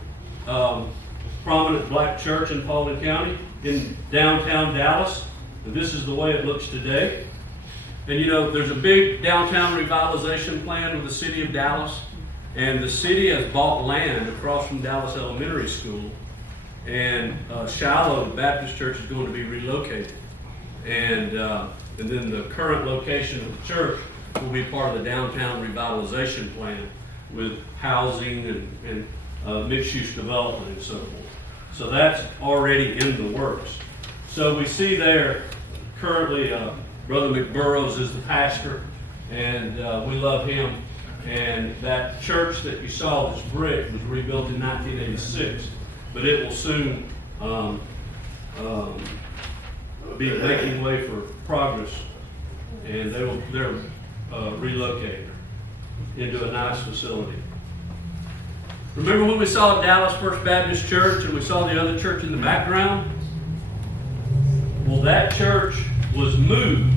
prominent black church in Paulding County in downtown Dallas. And this is the way it looks today. And you know, there's a big downtown revitalization plan with the city of Dallas. And the city has bought land across from Dallas Elementary School. And Shiloh Baptist Church is going to be relocated. And then the current location of the church will be part of the downtown revitalization plan with housing and mixed-use development and so forth. So that's already in the works. So we see there currently Brother McBurrows is the pastor, and we love him. And that church that you saw, this brick, was rebuilt in 1986, but it will soon be making way for progress, and they're relocated into a nice facility. Remember when we saw Dallas First Baptist Church and we saw the other church in the background? Well, that church was moved,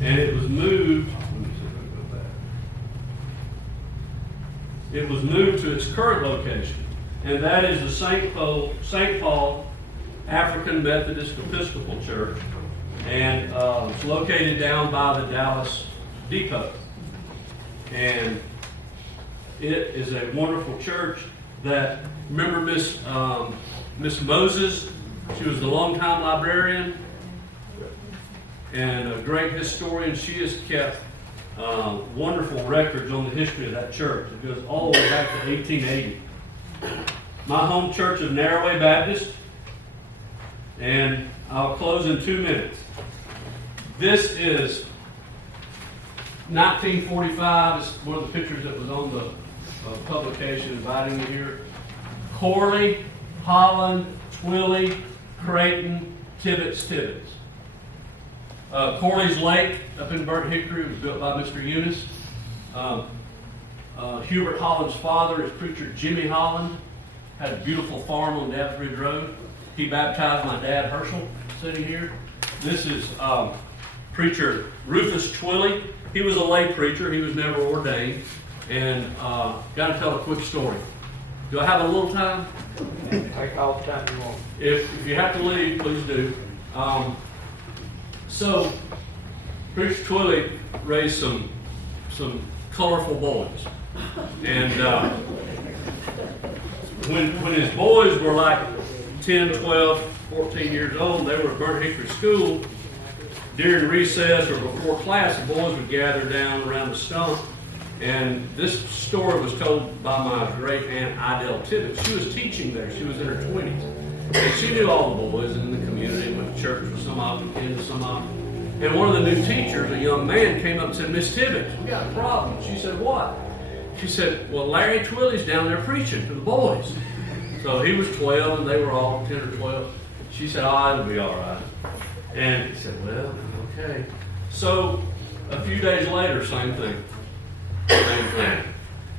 and it was moved. Let me see if I can go back. It was moved to its current location, and that is the St. Paul African Methodist Episcopal Church, and it's located down by the Dallas Depot. And it is a wonderful church that, remember Miss Moses? She was the longtime librarian and a great historian. She has kept wonderful records on the history of that church. It goes all the way back to 1880. My home church of Narrowway Baptist, and I'll close in 2 minutes. This is 1945. It's one of the pictures that was on the publication inviting you here. Corley, Holland, Twilley, Creighton, Tibbitts. Corley's Lake up in Burnt Hickory was built by Mr. Eunice. Hubert Holland's father is preacher Jimmy Holland. Had a beautiful farm on Dabbsbridge Road. He baptized my dad Herschel, sitting here. This is preacher Rufus Twilley. He was a lay preacher. He was never ordained. And got to tell a quick story. Do I have a little time? Take all the time you want. If you have to leave, please do. So, Preacher Twilley raised some colorful boys. And when his boys were like 10, 12, 14 years old, they were at Burnt Hickory School. During recess or before class, the boys would gather down around the stump. And this story was told by my great aunt Idell Tibbitts. She was teaching there. She was in her 20s. And she knew all the boys in the community, went to church with some of them, came to some of them. And one of the new teachers, a young man, came up and said, "Miss Tibbitts, we got a problem." She said, "What?" She said, "Well, Larry Twilley's down there preaching to the boys." So he was 12 and they were all 10 or 12. She said, "Oh, it'll be all right." And he said, "Well, okay." So a few days later, same thing.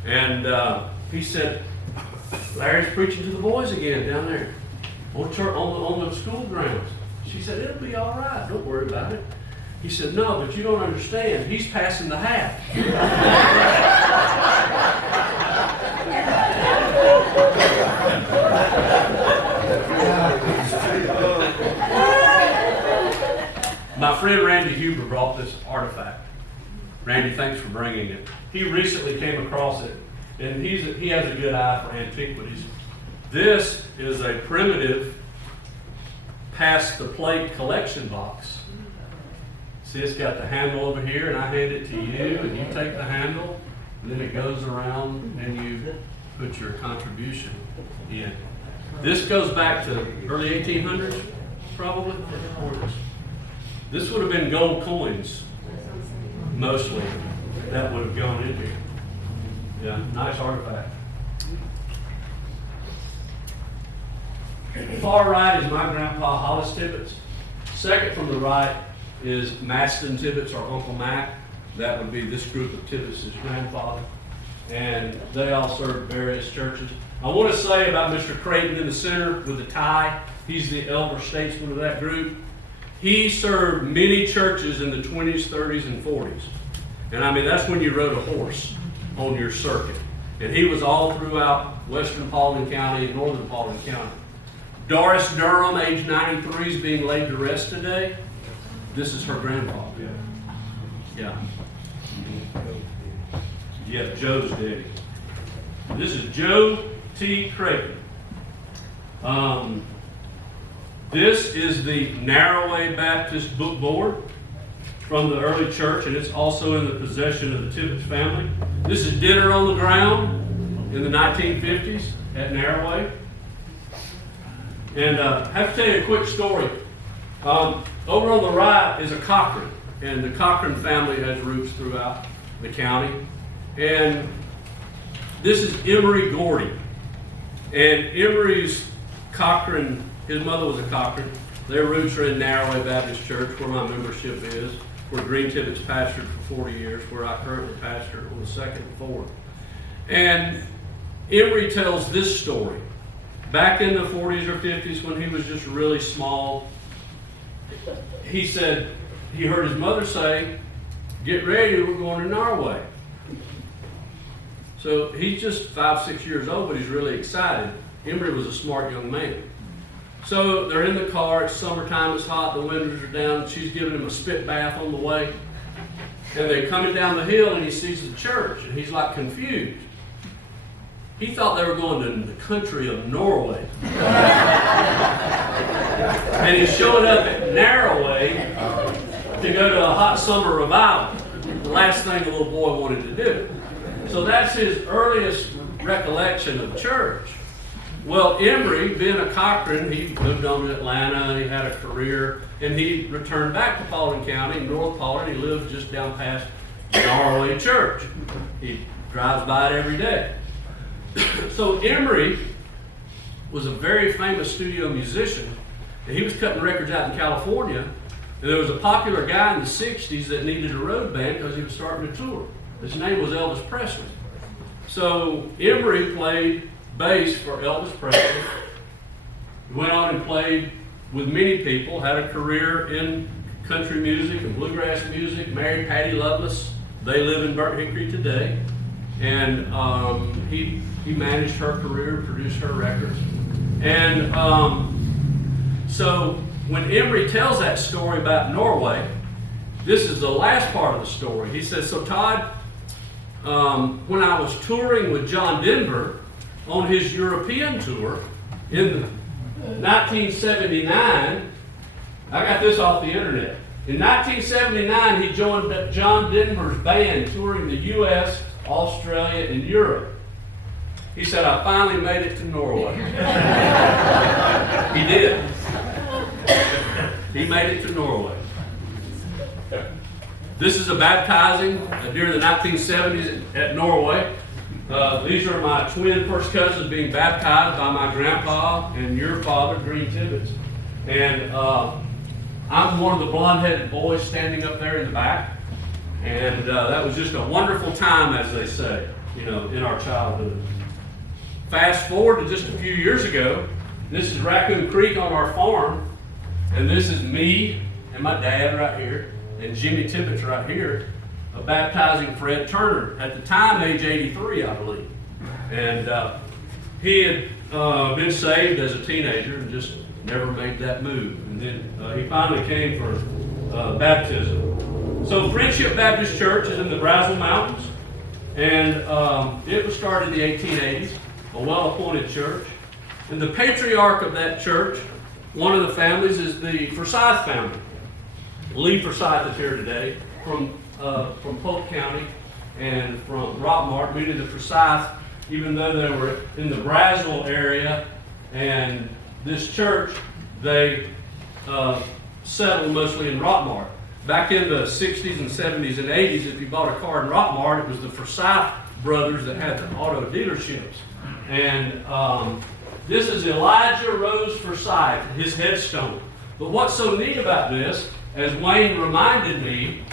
And he said, "Larry's preaching to the boys again down there on the school grounds." She said, "It'll be all right. Don't worry about it." He said, "No, but you don't understand. He's passing the hat." My friend Randy Huber brought this artifact. Randy, thanks for bringing it. He recently came across it, and he has a good eye for antiquities. This is a primitive pass-the-plate collection box. See, it's got the handle over here, and I hand it to you, and you take the handle, and then it goes around, and you put your contribution in. This goes back to early 1800s, probably. This would have been gold coins, mostly, that would have gone in here. Yeah, nice artifact. Far right is my grandpa, Hollis Tibbitts. Second from the right is Maston Tibbitts, or Uncle Mac. That would be this group of Tibbitts' grandfather. And they all served various churches. I want to say about Mr. Creighton in the center with the tie. He's the elder statesman of that group. He served many churches in the 20s, 30s, and 40s. And I mean, that's when you rode a horse on your circuit. And he was all throughout western Paulding County and northern Paulding County. Doris Durham, age 93, is being laid to rest today. This is her grandfather. Yeah. Yeah, Joe's daddy. This is Joe T. Creighton. This is the Narrowway Baptist Book Board. from the early church, and it's also in the possession of the Tibbitts family. This is Dinner on the Ground in the 1950s at Narrowway. And I have to tell you a quick story. Over on the right is a Cochran, and the Cochran family has roots throughout the county. And this is Emery Gordy. And Emery's Cochran, his mother was a Cochran. Their roots are in Narrowway Baptist Church, where my membership is, where Green Tibbitts pastored for 40 years, where I currently pastor on the second and fourth. And Emery tells this story. Back in the 40s or 50s, when he was just really small, he said he heard his mother say, "Get ready, we're going to Norway." So he's just 5, 6 years old, but he's really excited. Emery was a smart young man. So they're in the car, it's summertime, it's hot, the windows are down, she's giving him a spit bath on the way. And they're coming down the hill and he sees the church, and he's like confused. He thought they were going to the country of Norway. And he showed up at Narrowway to go to a hot summer revival. The last thing a little boy wanted to do. So that's his earliest recollection of church. Well, Emery, being a Cochran, he moved on to Atlanta, he had a career, and he returned back to Paulding County, North Paulding. He lives just down past Narrowway Church. He drives by it every day. So Emery was a very famous studio musician, and he was cutting records out in California, and there was a popular guy in the 60s that needed a road band because he was starting a tour. His name was Elvis Presley. So Emery played bass for Elvis Presley, went on and played with many people, had a career in country music and bluegrass music, married Patty Loveless. They live in Burnt Hickory today. And he managed her career, produced her records. And so when Emery tells that story about Norway, this is the last part of the story. He says, "So Todd, when I was touring with John Denver on his European tour in 1979, I got this off the internet. In 1979, he joined John Denver's band touring the U.S., Australia, and Europe. He said, I finally made it to Norway." He did. He made it to Norway. This is a baptizing during the 1970s at Norway. These are my twin first cousins being baptized by my grandpa and your father, Green Tibbitts. And I'm one of the blonde-headed boys standing up there in the back. And that was just a wonderful time, as they say, in our childhood. Fast forward to just a few years ago, this is Raccoon Creek on our farm, and this is me and my dad right here, and Jimmy Tibbitts right here, baptizing Fred Turner, at the time age 83, I believe. And he had been saved as a teenager and just never made that move. And then he finally came for baptism. So Friendship Baptist Church is in the Brazil Mountains, and it was started in the 1880s, a well-appointed church. And the patriarch of that church, one of the families, is the Forsyth family. Lee Forsyth is here today from Polk County and from Rockmart. Many of the Forsyth, even though they were in the Brazil area and this church, they settled mostly in Rockmart. Back in the 60s and 70s and 80s, if you bought a car in Rockmart, it was the Forsyth brothers that had the auto dealerships. And this is Elijah Rose Forsyth, his headstone. But what's so neat about this, as Wayne reminded me,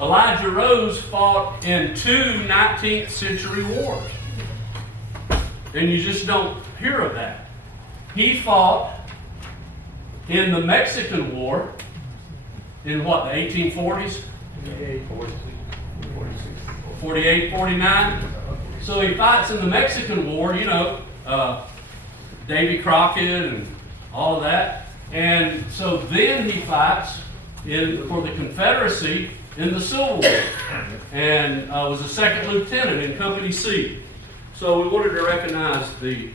Elijah Rose fought in 2 19th century wars. And you just don't hear of that. He fought in the Mexican War in what, the 1840s? 48, 49. So he fights in the Mexican War, Davy Crockett and all of that. And so then he fights for the Confederacy in the Civil War, and was a second lieutenant in Company C. So we wanted to recognize the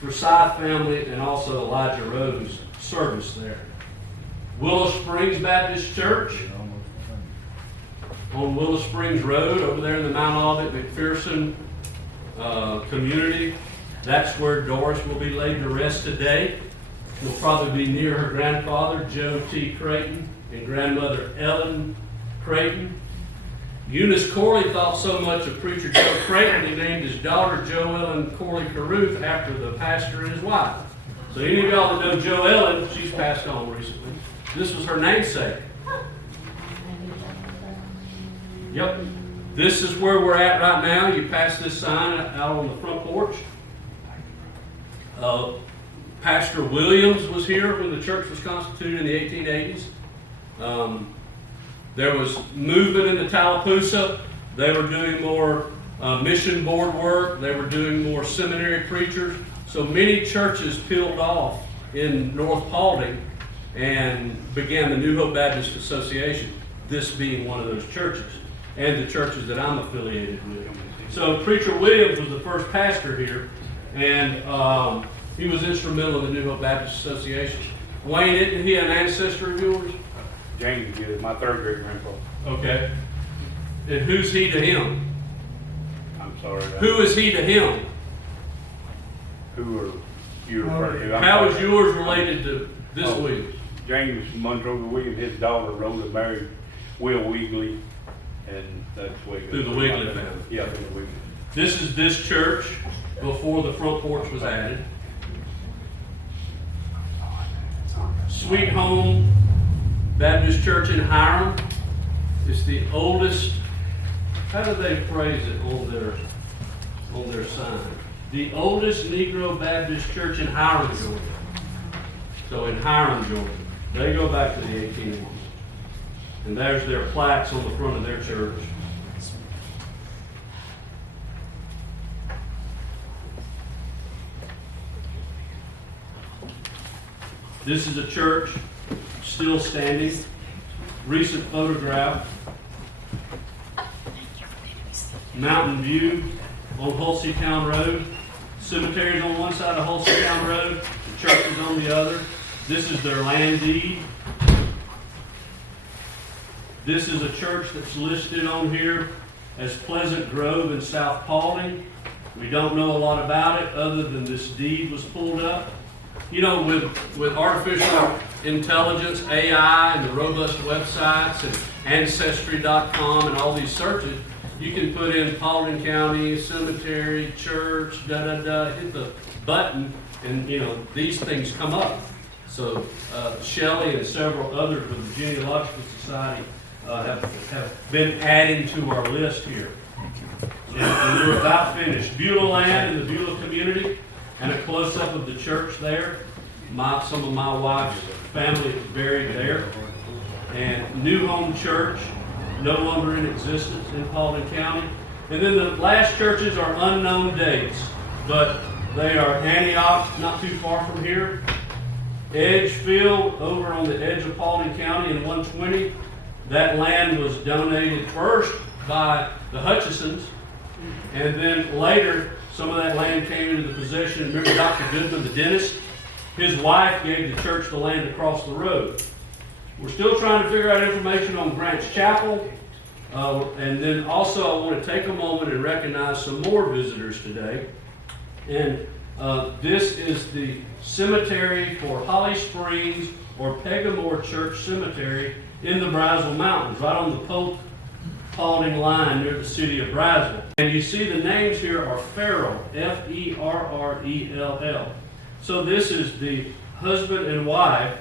Forsyth family and also Elijah Rose's service there. Willow Springs Baptist Church on Willow Springs Road over there in the Mount Olivet McPherson community. That's where Doris will be laid to rest today. Will probably be near her grandfather, Joe T. Creighton, and grandmother Ellen Creighton. Eunice Corley thought so much of preacher Joe Creighton, he named his daughter Joellen Corley Caruth after the pastor and his wife. So any of y'all that know Joe Ellen, she's passed on recently. This was her namesake. Yep. This is where we're at right now. You pass this sign out on the front porch. Pastor Williams was here when the church was constituted in the 1880s. There was movement in the Tallapoosa. They were doing more mission board work. They were doing more seminary preachers. So many churches peeled off in North Paulding and began the New Hope Baptist Association, this being one of those churches, and the churches that I'm affiliated with. So Preacher Williams was the first pastor here, and he was instrumental in the New Hope Baptist Association. Wayne, isn't he an ancestor of yours? James is my third great grandpa. Okay. And who's he to him? I'm sorry. Who is he to him? Who are you referring to? How is yours related to this Williams? James Montrose Williams, his daughter Rhoda married Will Weagley, and that's the way it goes. Through the Wiggly family. Yeah, through the Wiggly. This is this church before the front porch was added. Sweet Home Baptist Church in Hiram. It's the oldest, how do they phrase it on their sign? The oldest Negro Baptist church in Hiram, Georgia. So in Hiram, Georgia. They go back to the 1800s. And there's their plaques on the front of their church. This is a church still standing. Recent photograph. Mountain View on Hulseytown Road. Cemetery is on one side of Hulseytown Road. The church is on the other. This is their land deed. This is a church that's listed on here as Pleasant Grove in South Paulding. We don't know a lot about it other than this deed was pulled up. You know, with artificial intelligence, AI, and the robust websites, and Ancestry.com, and all these searches, you can put in Paulding County, cemetery, church, hit the button, and you know, these things come up. So Shelley and several others with the Genealogical Society have been adding to our list here. And we're about finished. Beulah land in the Beulah community, and a close-up of the church there. Some of my wife's family is buried there. And New Home Church, no longer in existence in Paulding County. And then the last churches are unknown dates, but they are Antioch, not too far from here. Edgefield, over on the edge of Paulding County in 120. That land was donated first by the Hutchisons, and then later some of that land came into the possession. Remember Dr. Goodman, the dentist? His wife gave the church the land across the road. We're still trying to figure out information on Branch Chapel. And then also I want to take a moment and recognize some more visitors today. And this is the cemetery for Holly Springs or Pegamore Church Cemetery in the Brazil Mountains, right on the Polk Paulding line near the city of Brazil. And you see the names here are Ferrell, Ferrell. So this is the husband and wife,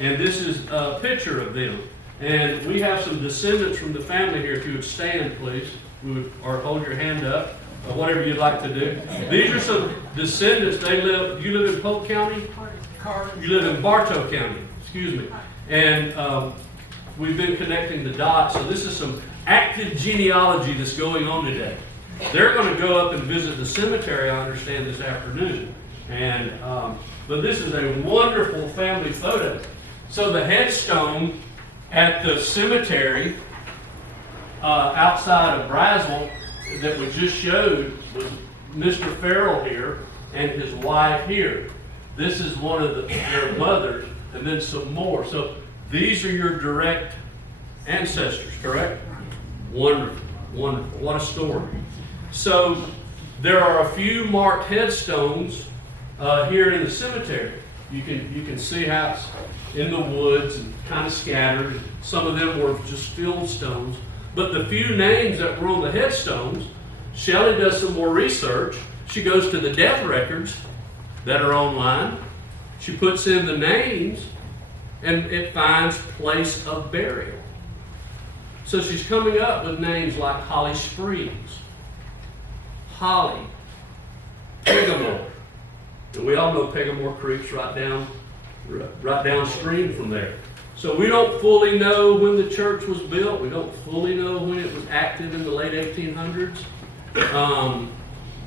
and this is a picture of them. And we have some descendants from the family here. If you would stand, please, or hold your hand up, or whatever you'd like to do. These are some descendants. You live in Polk County? You live in Bartow County, excuse me. And we've been connecting the dots. So this is some active genealogy that's going on today. They're going to go up and visit the cemetery, I understand, this afternoon. And but this is a wonderful family photo. So the headstone at the cemetery outside of Brazil that we just showed was Mr. Ferrell here and his wife here. This is one of their mothers, and then some more. So these are your direct ancestors, correct? Wonderful, wonderful. What a story. So there are a few marked headstones here in the cemetery. You can see how it's in the woods and kind of scattered. Some of them were just field stones. But the few names that were on the headstones, Shelley does some more research. She goes to the death records that are online. She puts in the names, and it finds place of burial. So she's coming up with names like Holly Springs, Holly, Pegamore. And we all know Pegamore Creek's right downstream from there. So we don't fully know when the church was built. We don't fully know when it was active in the late 1800s.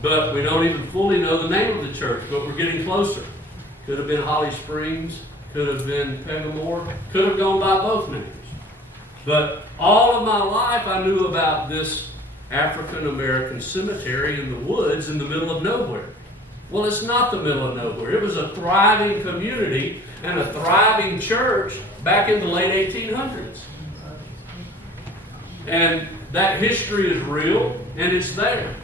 But we don't even fully know the name of the church, but we're getting closer. Could have been Holly Springs, could have been Pegamore, could have gone by both names. But all of my life I knew about this African American cemetery in the woods in the middle of nowhere. Well, it's not the middle of nowhere. It was a thriving community and a thriving church back in the late 1800s. And that history is real, and it's there.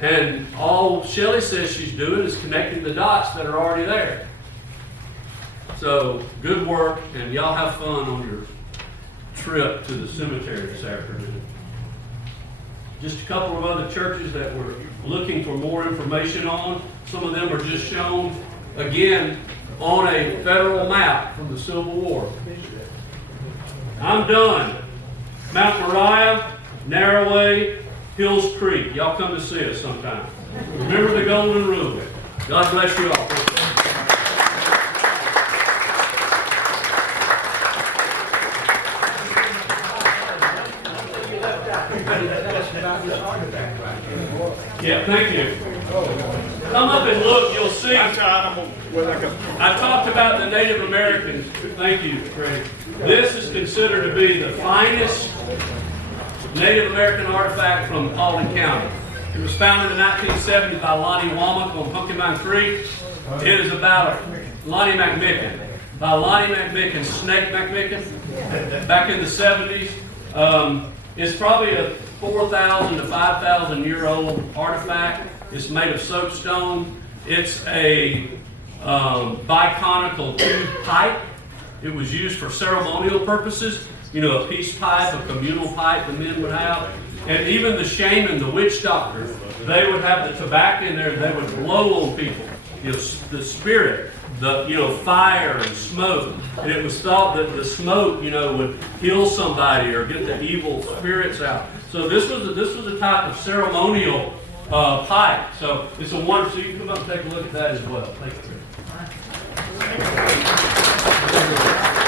And all Shelley says she's doing is connecting the dots that are already there. So, good work, and y'all have fun on your trip to the cemetery this afternoon. Just a couple of other churches that we're looking for more information on. Some of them are just shown, again, on a federal map from the Civil War. I'm done. Mount Moriah, Narrowway, Hills Creek. Y'all come to see us sometime. Remember the golden rule. God bless you all. Yeah, thank you. Come up and look, you'll see. I talked about the Native Americans. Thank you, Craig. This is considered to be the finest Native American artifact from Paulding County. It was founded in 1970 by Lonnie Womack on Pumpkin Mountain Creek. It is about Lonnie McMicken. By Lonnie McMicken, Snake McMicken, back in the 70s. It's probably a 4,000 to 5,000 year old artifact. It's made of soapstone. It's a biconical tube pipe. It was used for ceremonial purposes. You know, a peace pipe, a communal pipe the men would have. And even the shaman, the witch doctor, they would have the tobacco in there and they would blow on people. You know, the spirit, fire and smoke. And it was thought that the smoke, would heal somebody or get the evil spirits out. So this was a type of ceremonial pipe. So it's a wonder. So you can come up and take a look at that as well. Thank you.